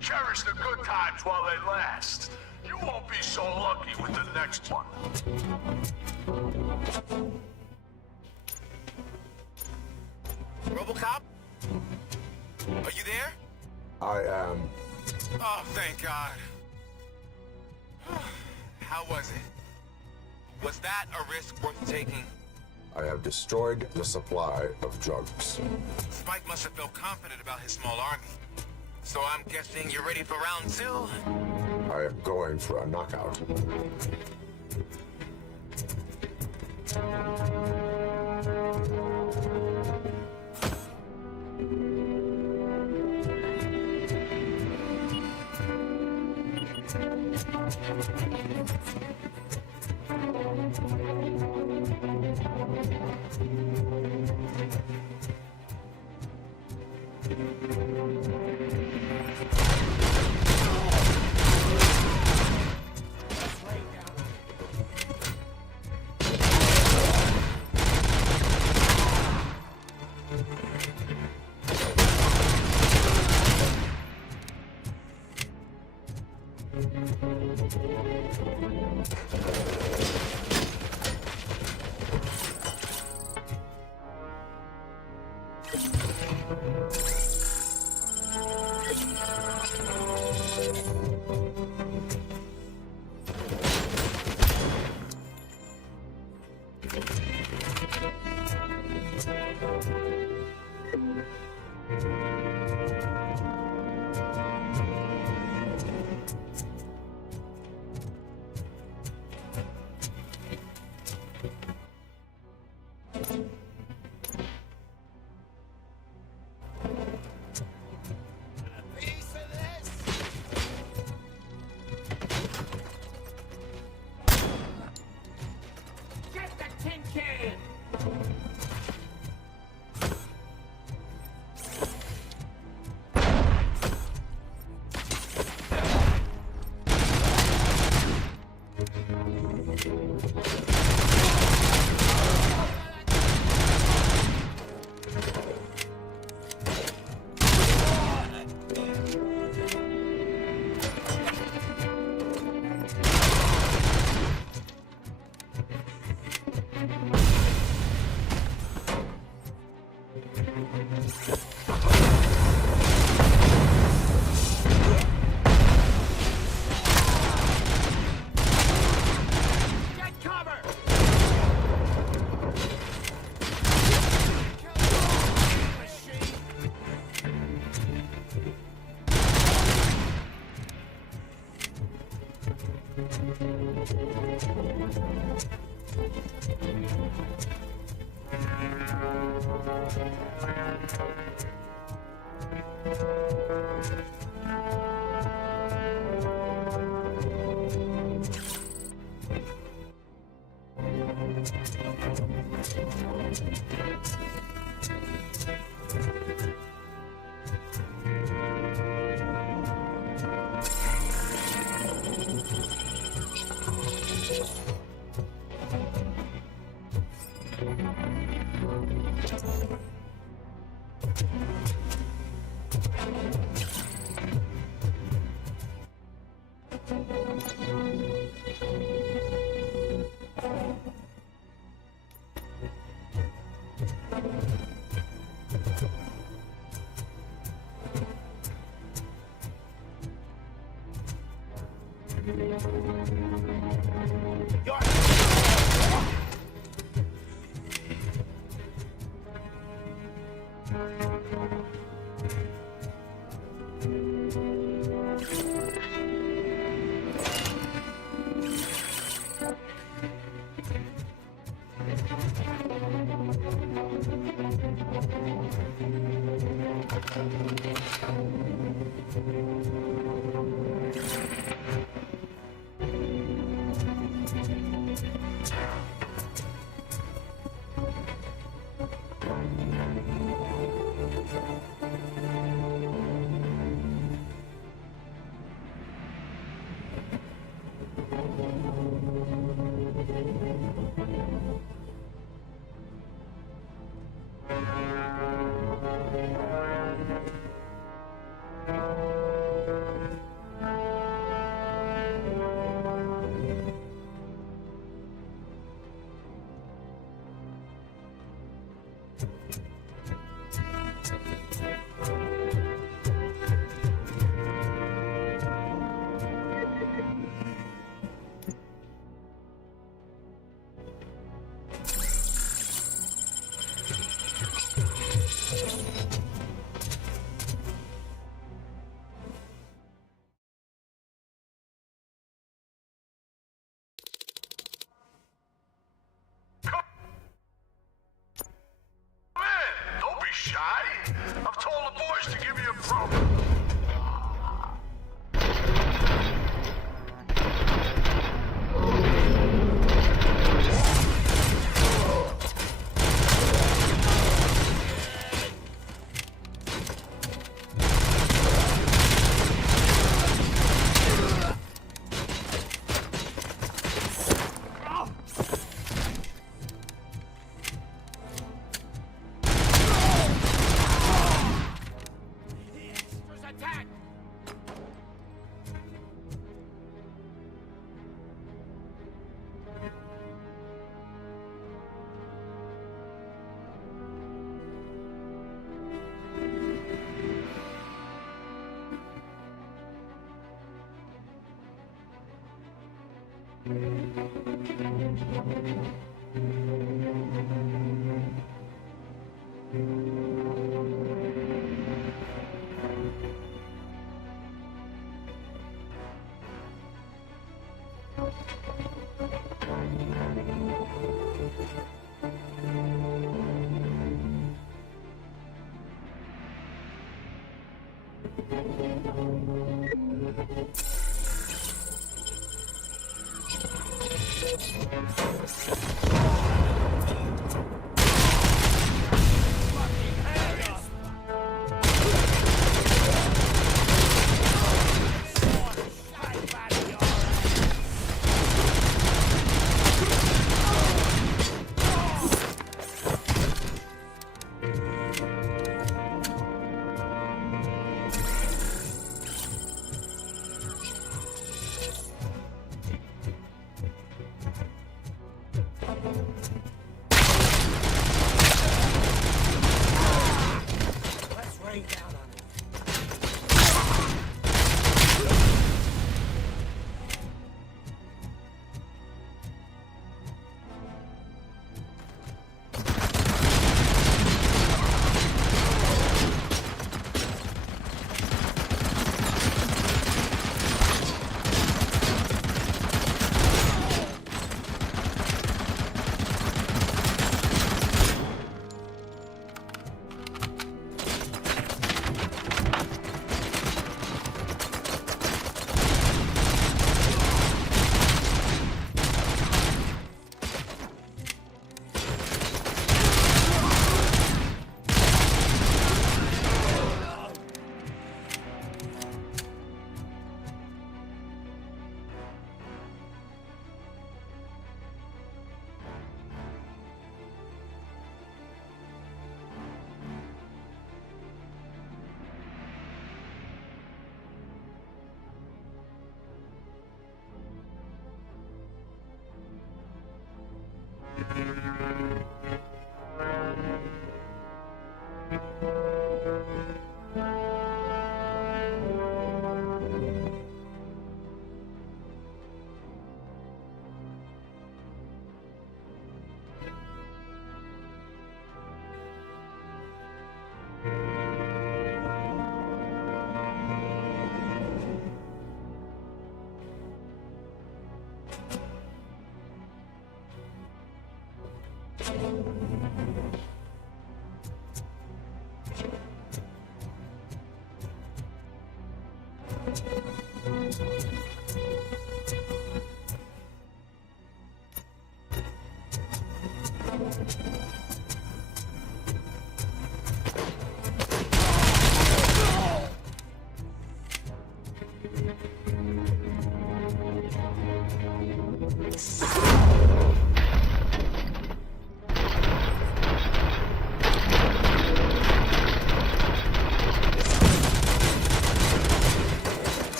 Cherish the good times while they last. You won't be so lucky with the next one. Robocop? Are you there? I am. Oh, thank God. How was it? Was that a risk worth taking? I have destroyed the supply of drugs. Spike must have felt confident about his small army. So I'm guessing you're ready for round 2? I am going for a knockout. Don't be shy. I've told the boys to give you a program.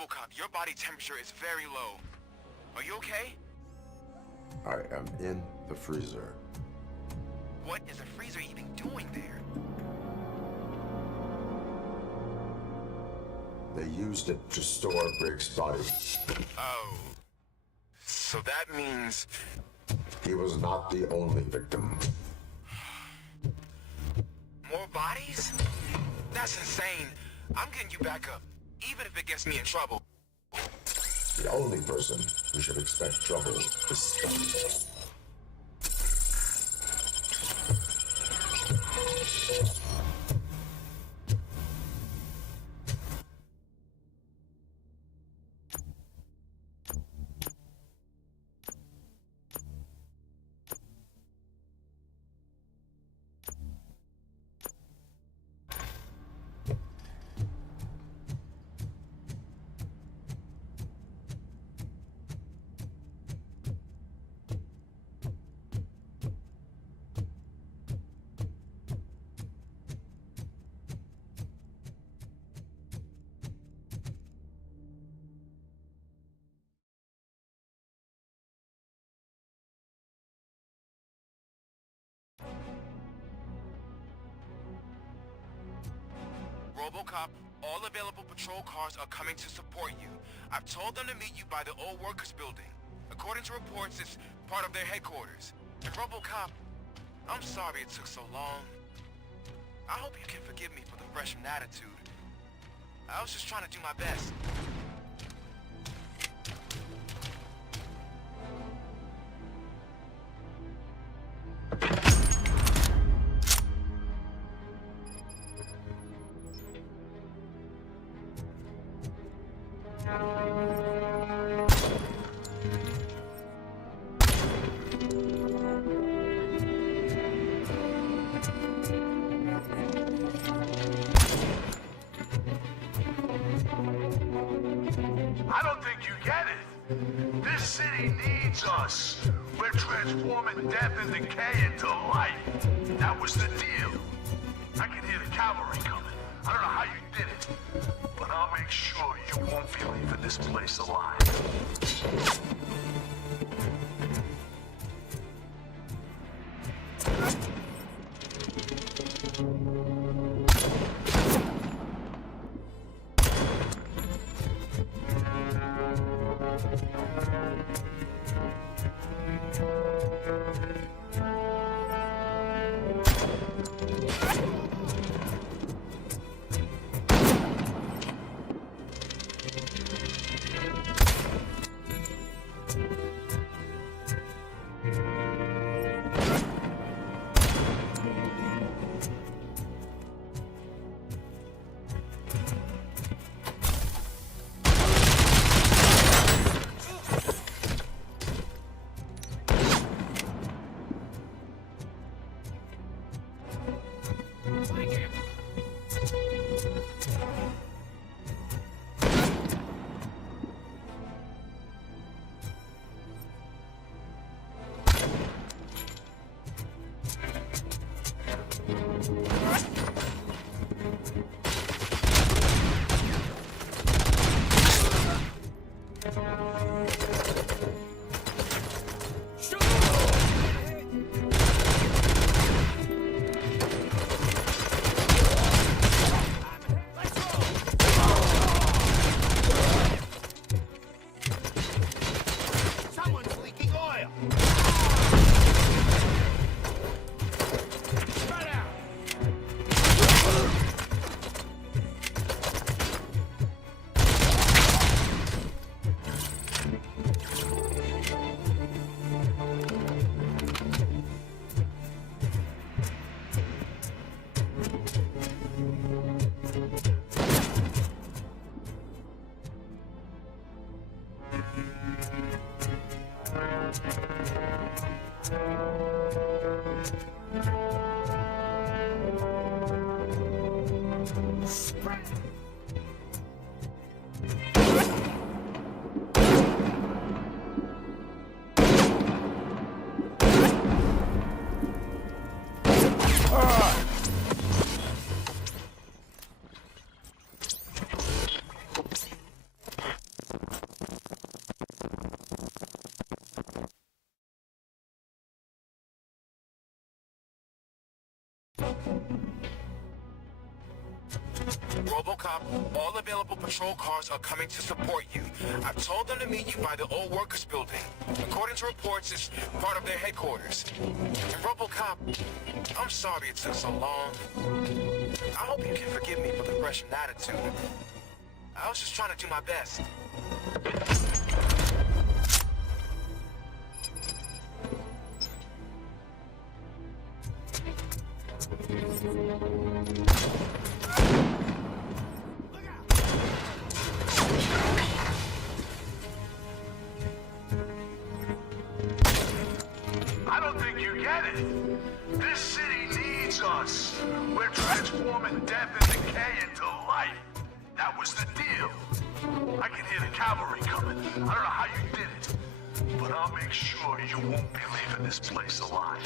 Robocop, your body temperature is very low. Are you okay? I am in the freezer. What is a freezer even doing there? They used it to store Briggs' body. Oh. So that means... He was not the only victim. More bodies? That's insane. I'm getting you back up, even if it gets me in trouble. The only person who should expect trouble is Scott. Robocop, all available patrol cars are coming to support you. I've told them to meet you by the old workers building. According to reports, it's part of their headquarters. And Robocop, I'm sorry it took so long. I hope you can forgive me for the freshman attitude. I was just trying to do my best. I don't think you get it. This city needs us. We're transforming death and decay into life. That was the deal. I can hear the cavalry coming. I don't know how you did it, but I'll make sure you won't be leaving this place alive. Robocop, all available patrol cars are coming to support you. I've told them to meet you by the old workers building. According to reports, it's part of their headquarters. And Robocop, I'm sorry it took so long. I hope you can forgive me for the Russian attitude. I was just trying to do my best. I don't think you get it. This city needs us. We're transforming death and decay into life. That was the deal. I can hear the cavalry coming. I don't know how you did it, but I'll make sure you won't be leaving this place alive.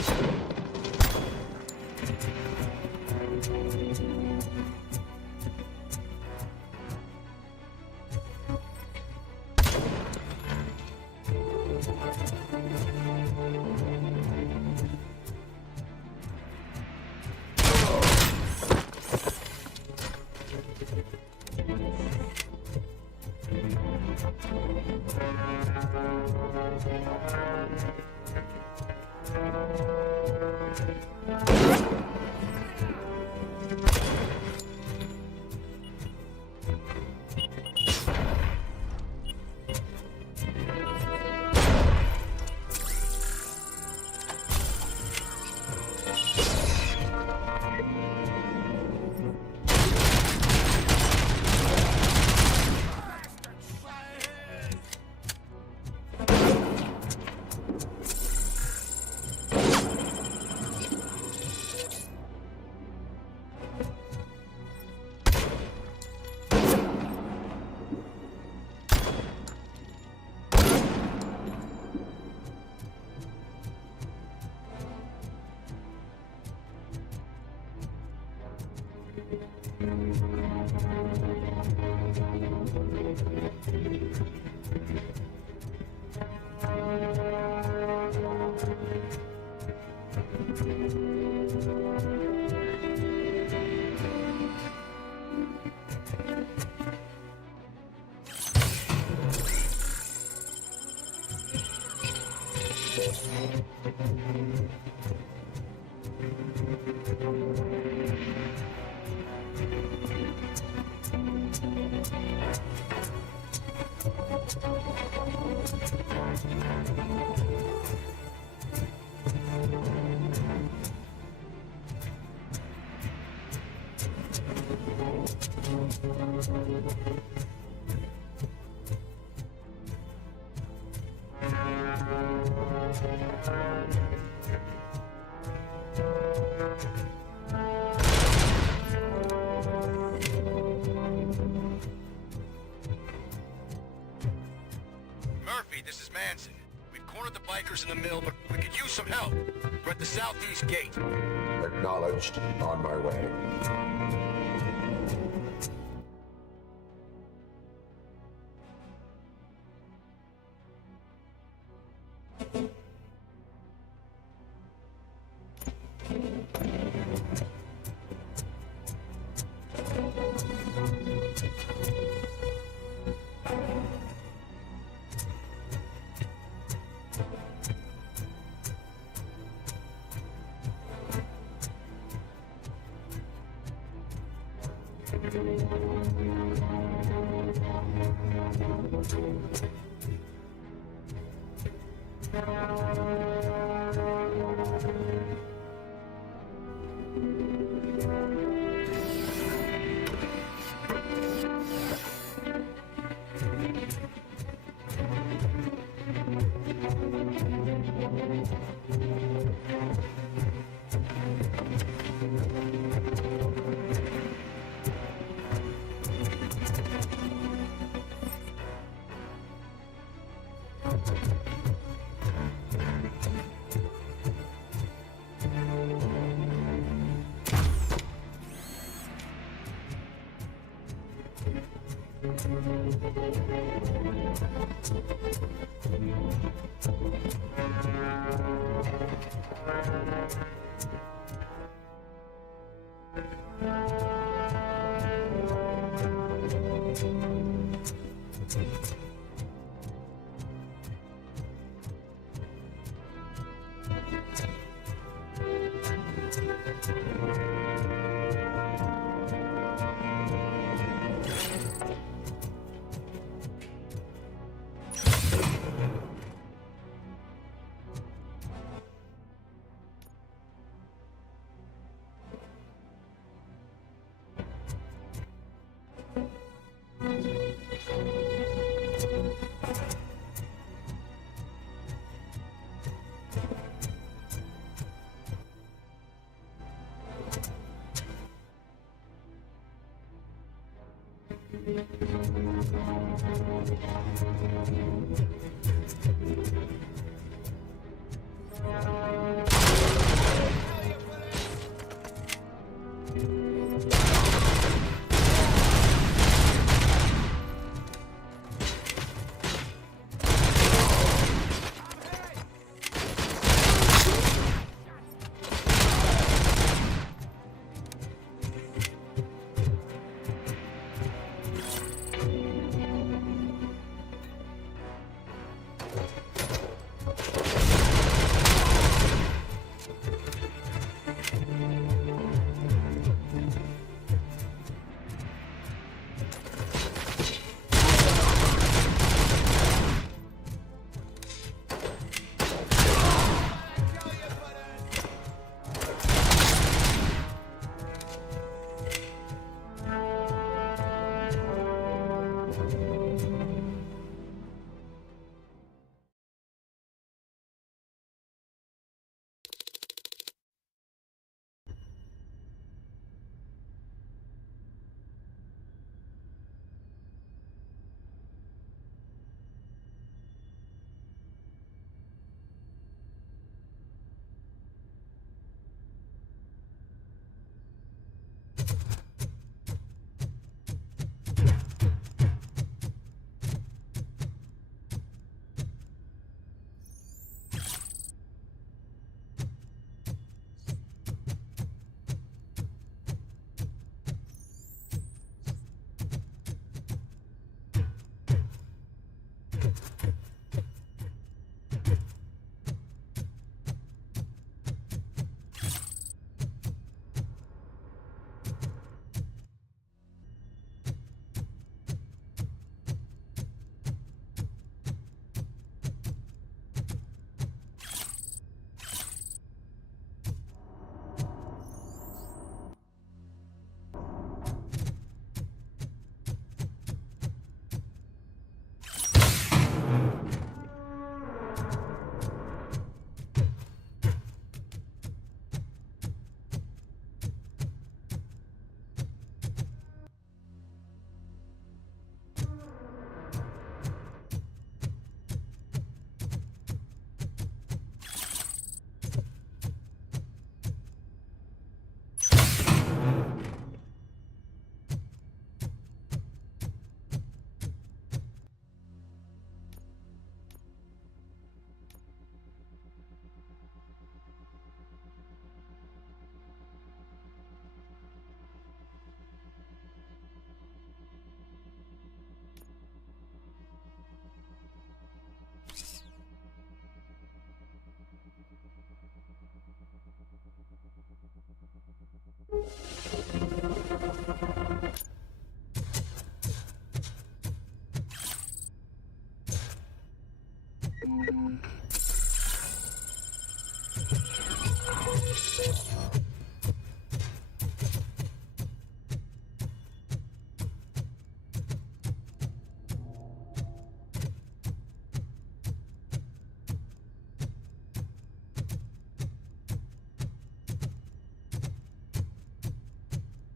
Murphy, this is Manson. We've cornered the bikers in the mill, but we could use some help. We're at the southeast gate. Acknowledged. On my way.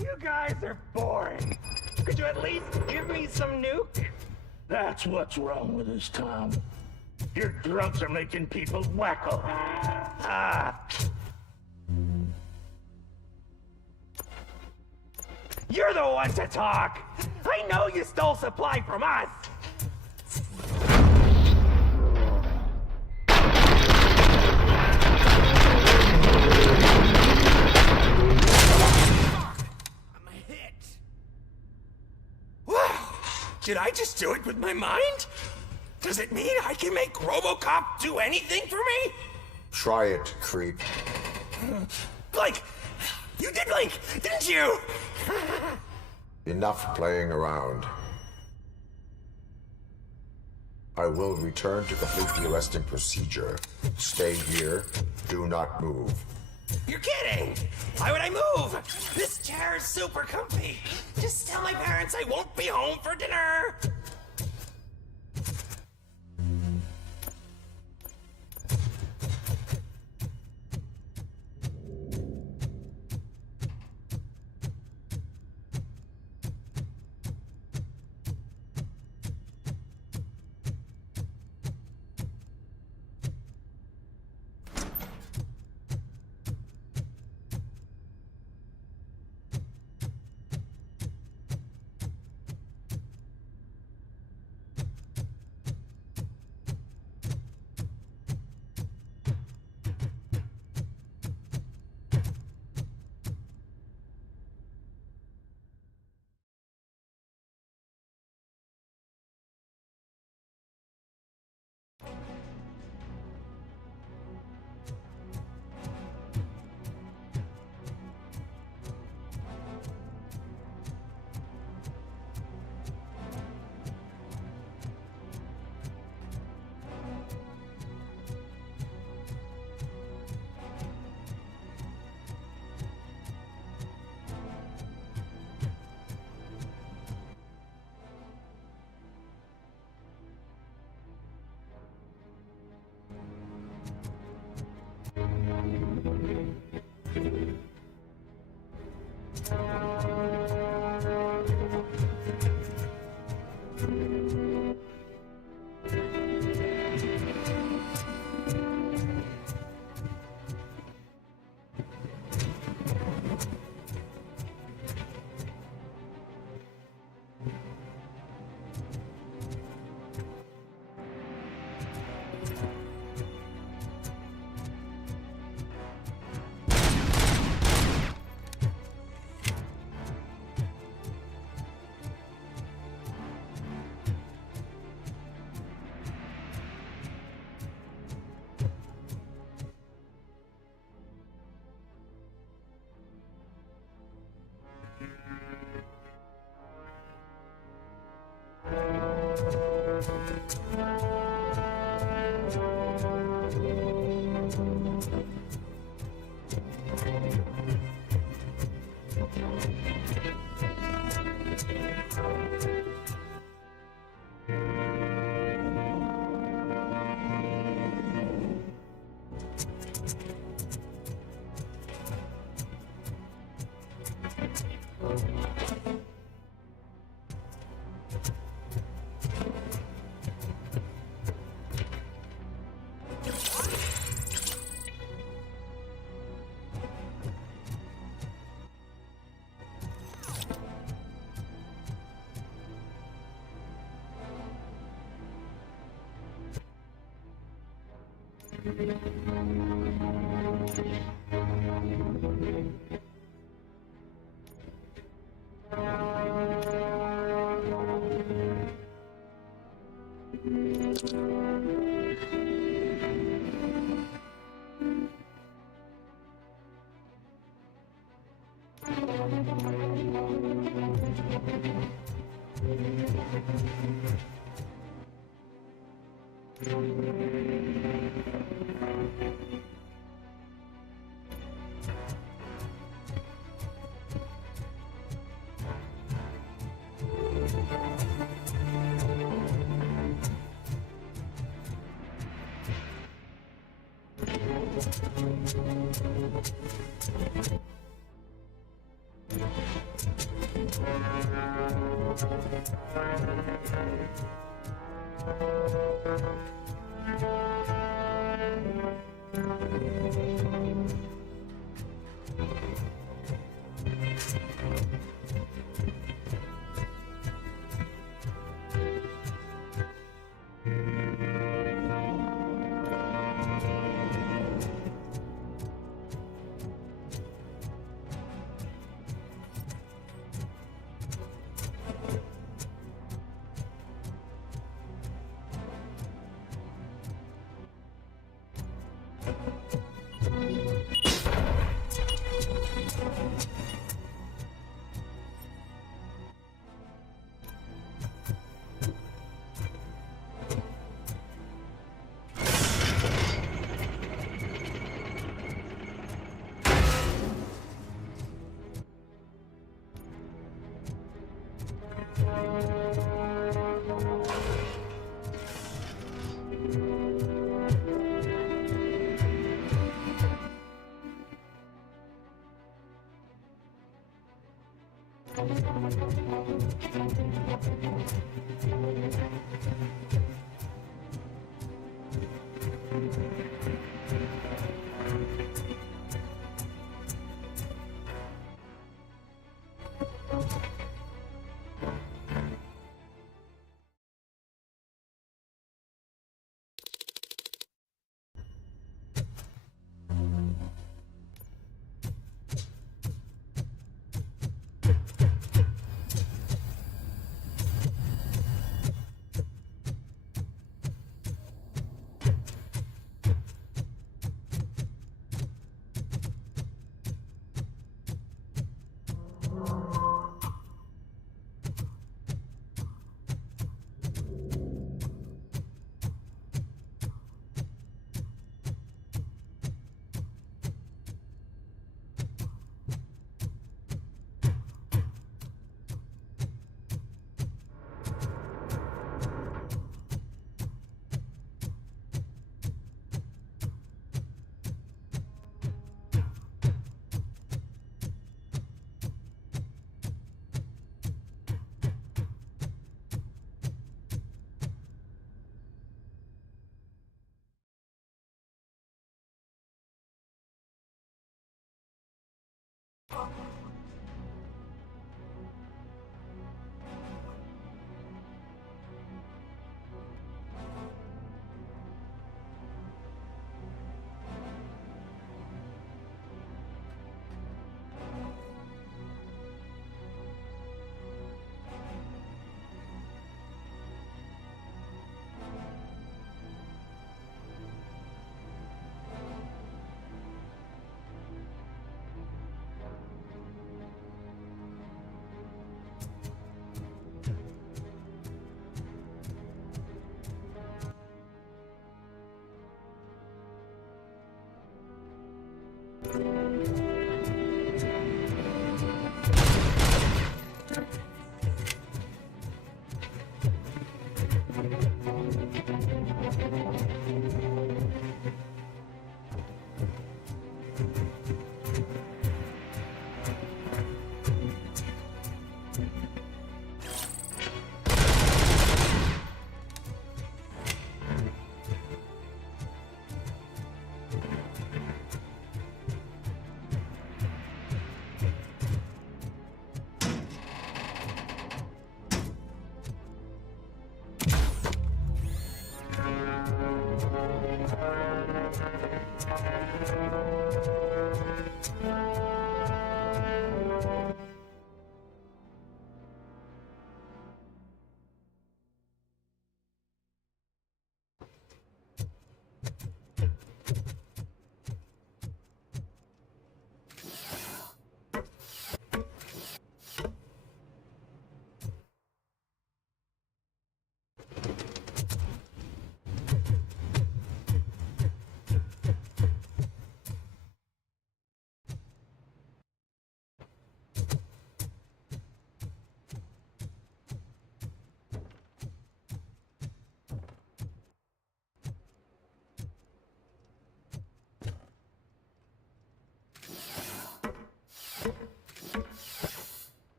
You guys are boring. Could you at least give me some nuke? That's what's wrong with this town. Your drunks are making people wacko. Ah. You're the one to talk. I know you stole supply from us. Did I just do it with my mind? Does it mean I can make Robocop do anything for me? Try it, creep. Blink! You did blink, didn't you? Enough playing around. I will return to complete the arresting procedure. Stay here. Do not move. You're kidding! Why would I move? This chair is super comfy. Just tell my parents I won't be home for dinner.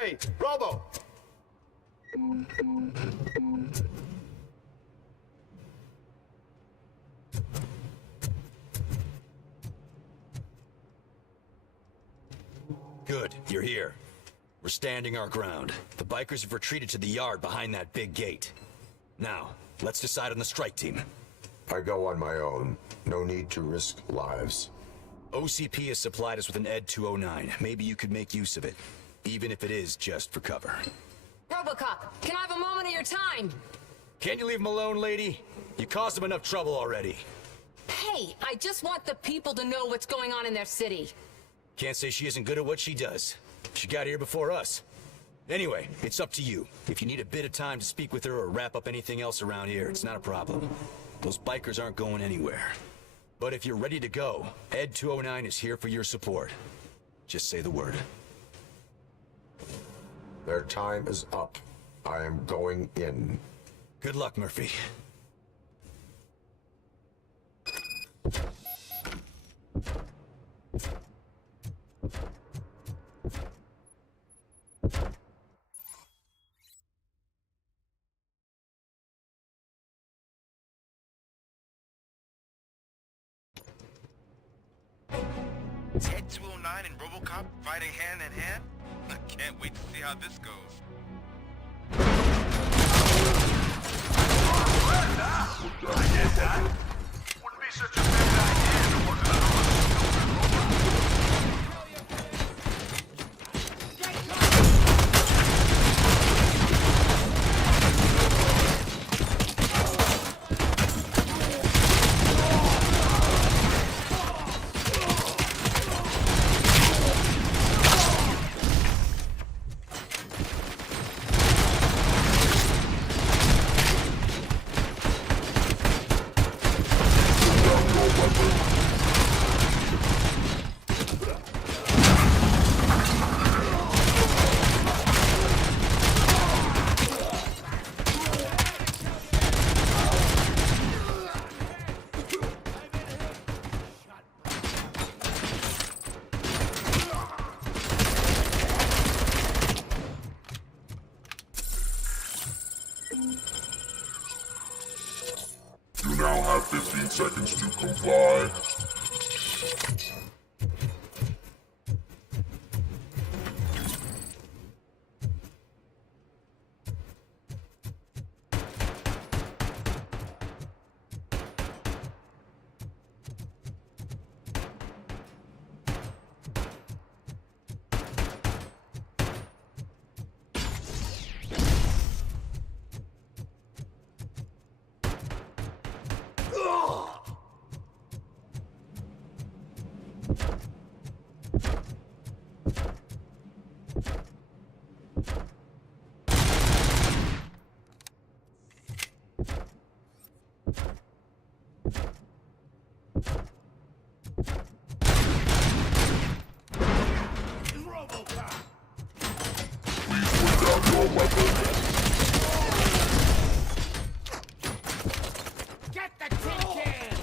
Hey, Robo! Good, you're here. We're standing our ground. The bikers have retreated to the yard behind that big gate. Now, let's decide on the strike team. I go on my own. No need to risk lives. OCP has supplied us with an ED 209. Maybe you could make use of it, even if it is just for cover. Robocop, can I have a moment of your time? Can't you leave him alone, lady? You caused him enough trouble already. Hey, I just want the people to know what's going on in their city. Can't say she isn't good at what she does. She got here before us. Anyway, it's up to you. If you need a bit of time to speak with her or wrap up anything else around here, it's not a problem. Those bikers aren't going anywhere. But if you're ready to go, ED 209 is here for your support. Just say the word. Their time is up. I am going in. Good luck, Murphy. Ted 209 and Robocop fighting hand in hand? I can't wait to see how this goes. I did that. Wouldn't be such a bad idea if it wasn't seconds to comply. Robocop! Please put down your weapon. Get the tin can!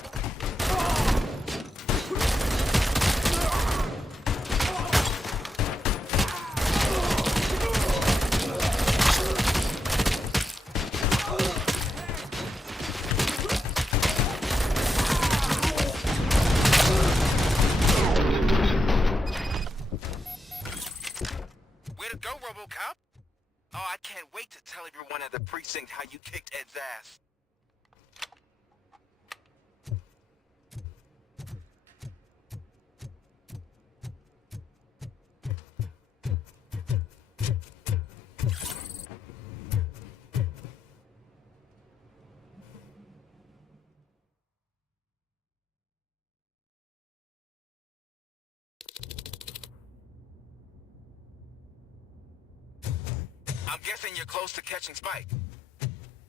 Way to go, Robocop! Oh, I can't wait to tell everyone at the precinct how you kicked Ed's ass. I'm guessing you're close to catching Spike.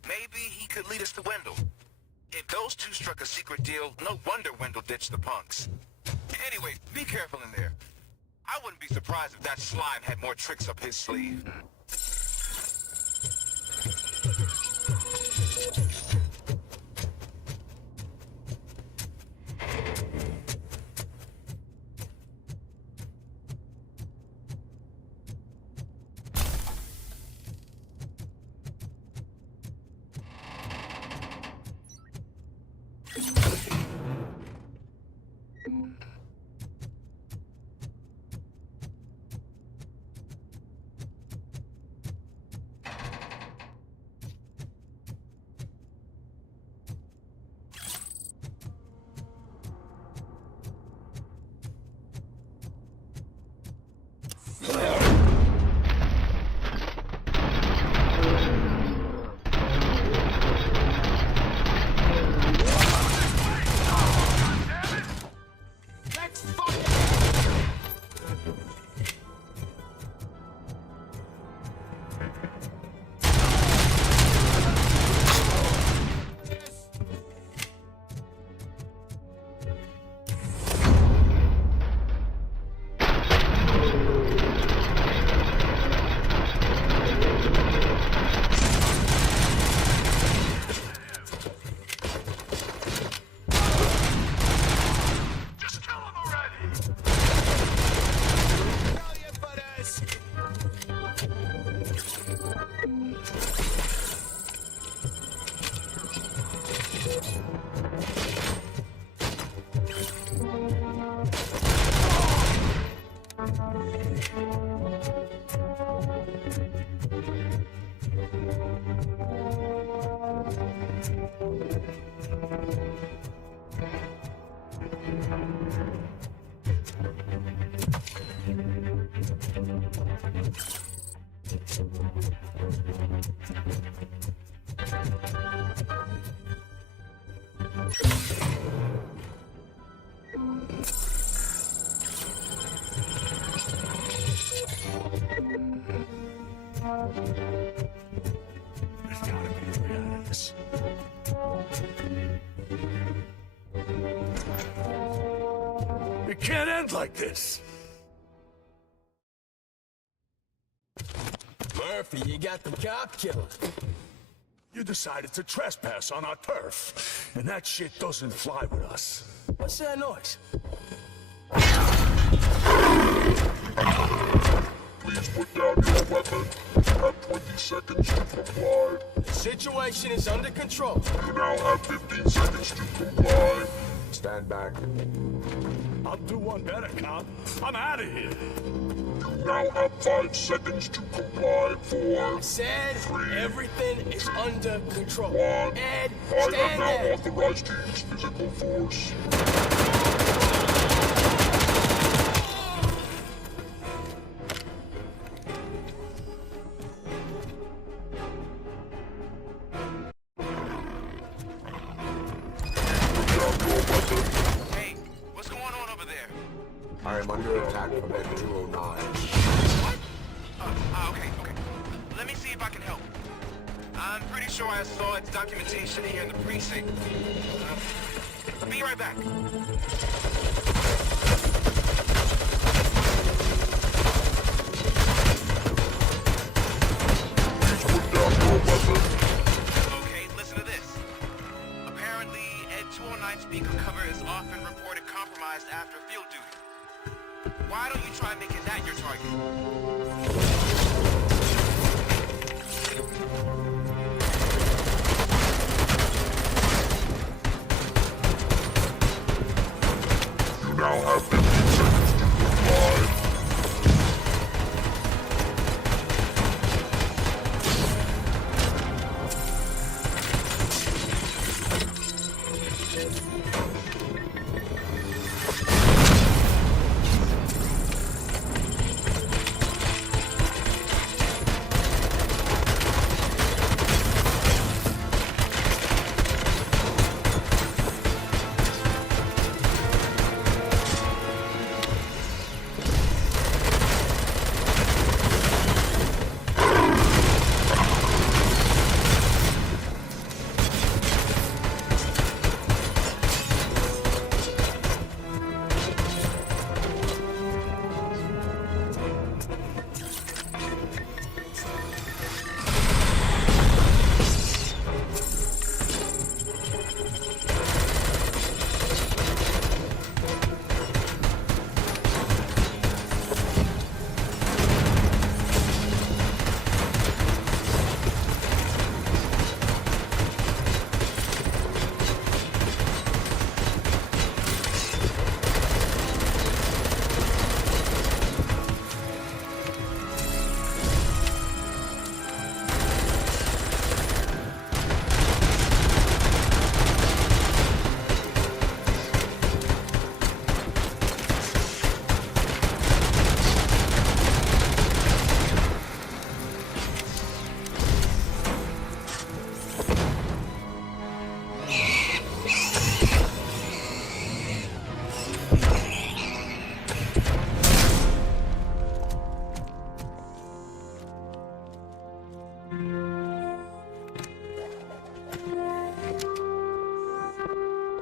Maybe he could lead us to Wendell. If those two struck a secret deal, no wonder Wendell ditched the punks. Anyway, be careful in there. I wouldn't be surprised if that slime had more tricks up his sleeve. There's gotta be a way out of this. It can't end like this. Murphy, you got the cop killer. You decided to trespass on our turf, and that shit doesn't fly with us. What's that noise? Please put down your weapon. You have 20 seconds to comply. situation is under control. You now have 15 seconds to comply. Stand back. I'll do one better, cop. I'm out of here. You now have 5 seconds to comply. 4, I said 3, everything is under control. 1. Ed, I am stand now there. authorized to use physical force. Hey, what's going on over there? I am under attack from Ed 209. What? Okay. Let me see if I can help. I'm pretty sure I saw its documentation here in the precinct. Be right back. Okay, listen to this. Apparently, Ed 209 speaker cover is often reported compromised after field duty. Why don't you try making that your target? You now have 15 seconds to comply.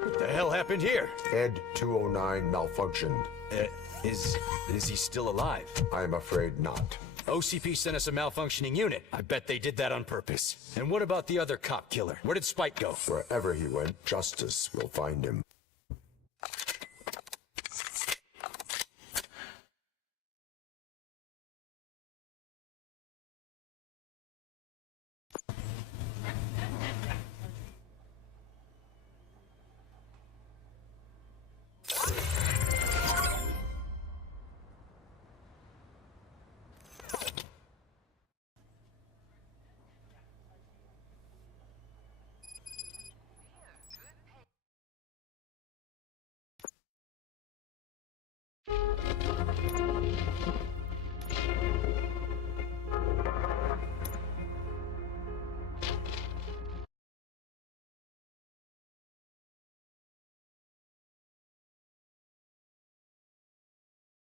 What the hell happened here? Ed 209 malfunctioned. Is he still alive? I'm afraid not. OCP sent us a malfunctioning unit. I bet they did that on purpose. And what about the other cop killer? Where did Spike go? Wherever he went, justice will find him.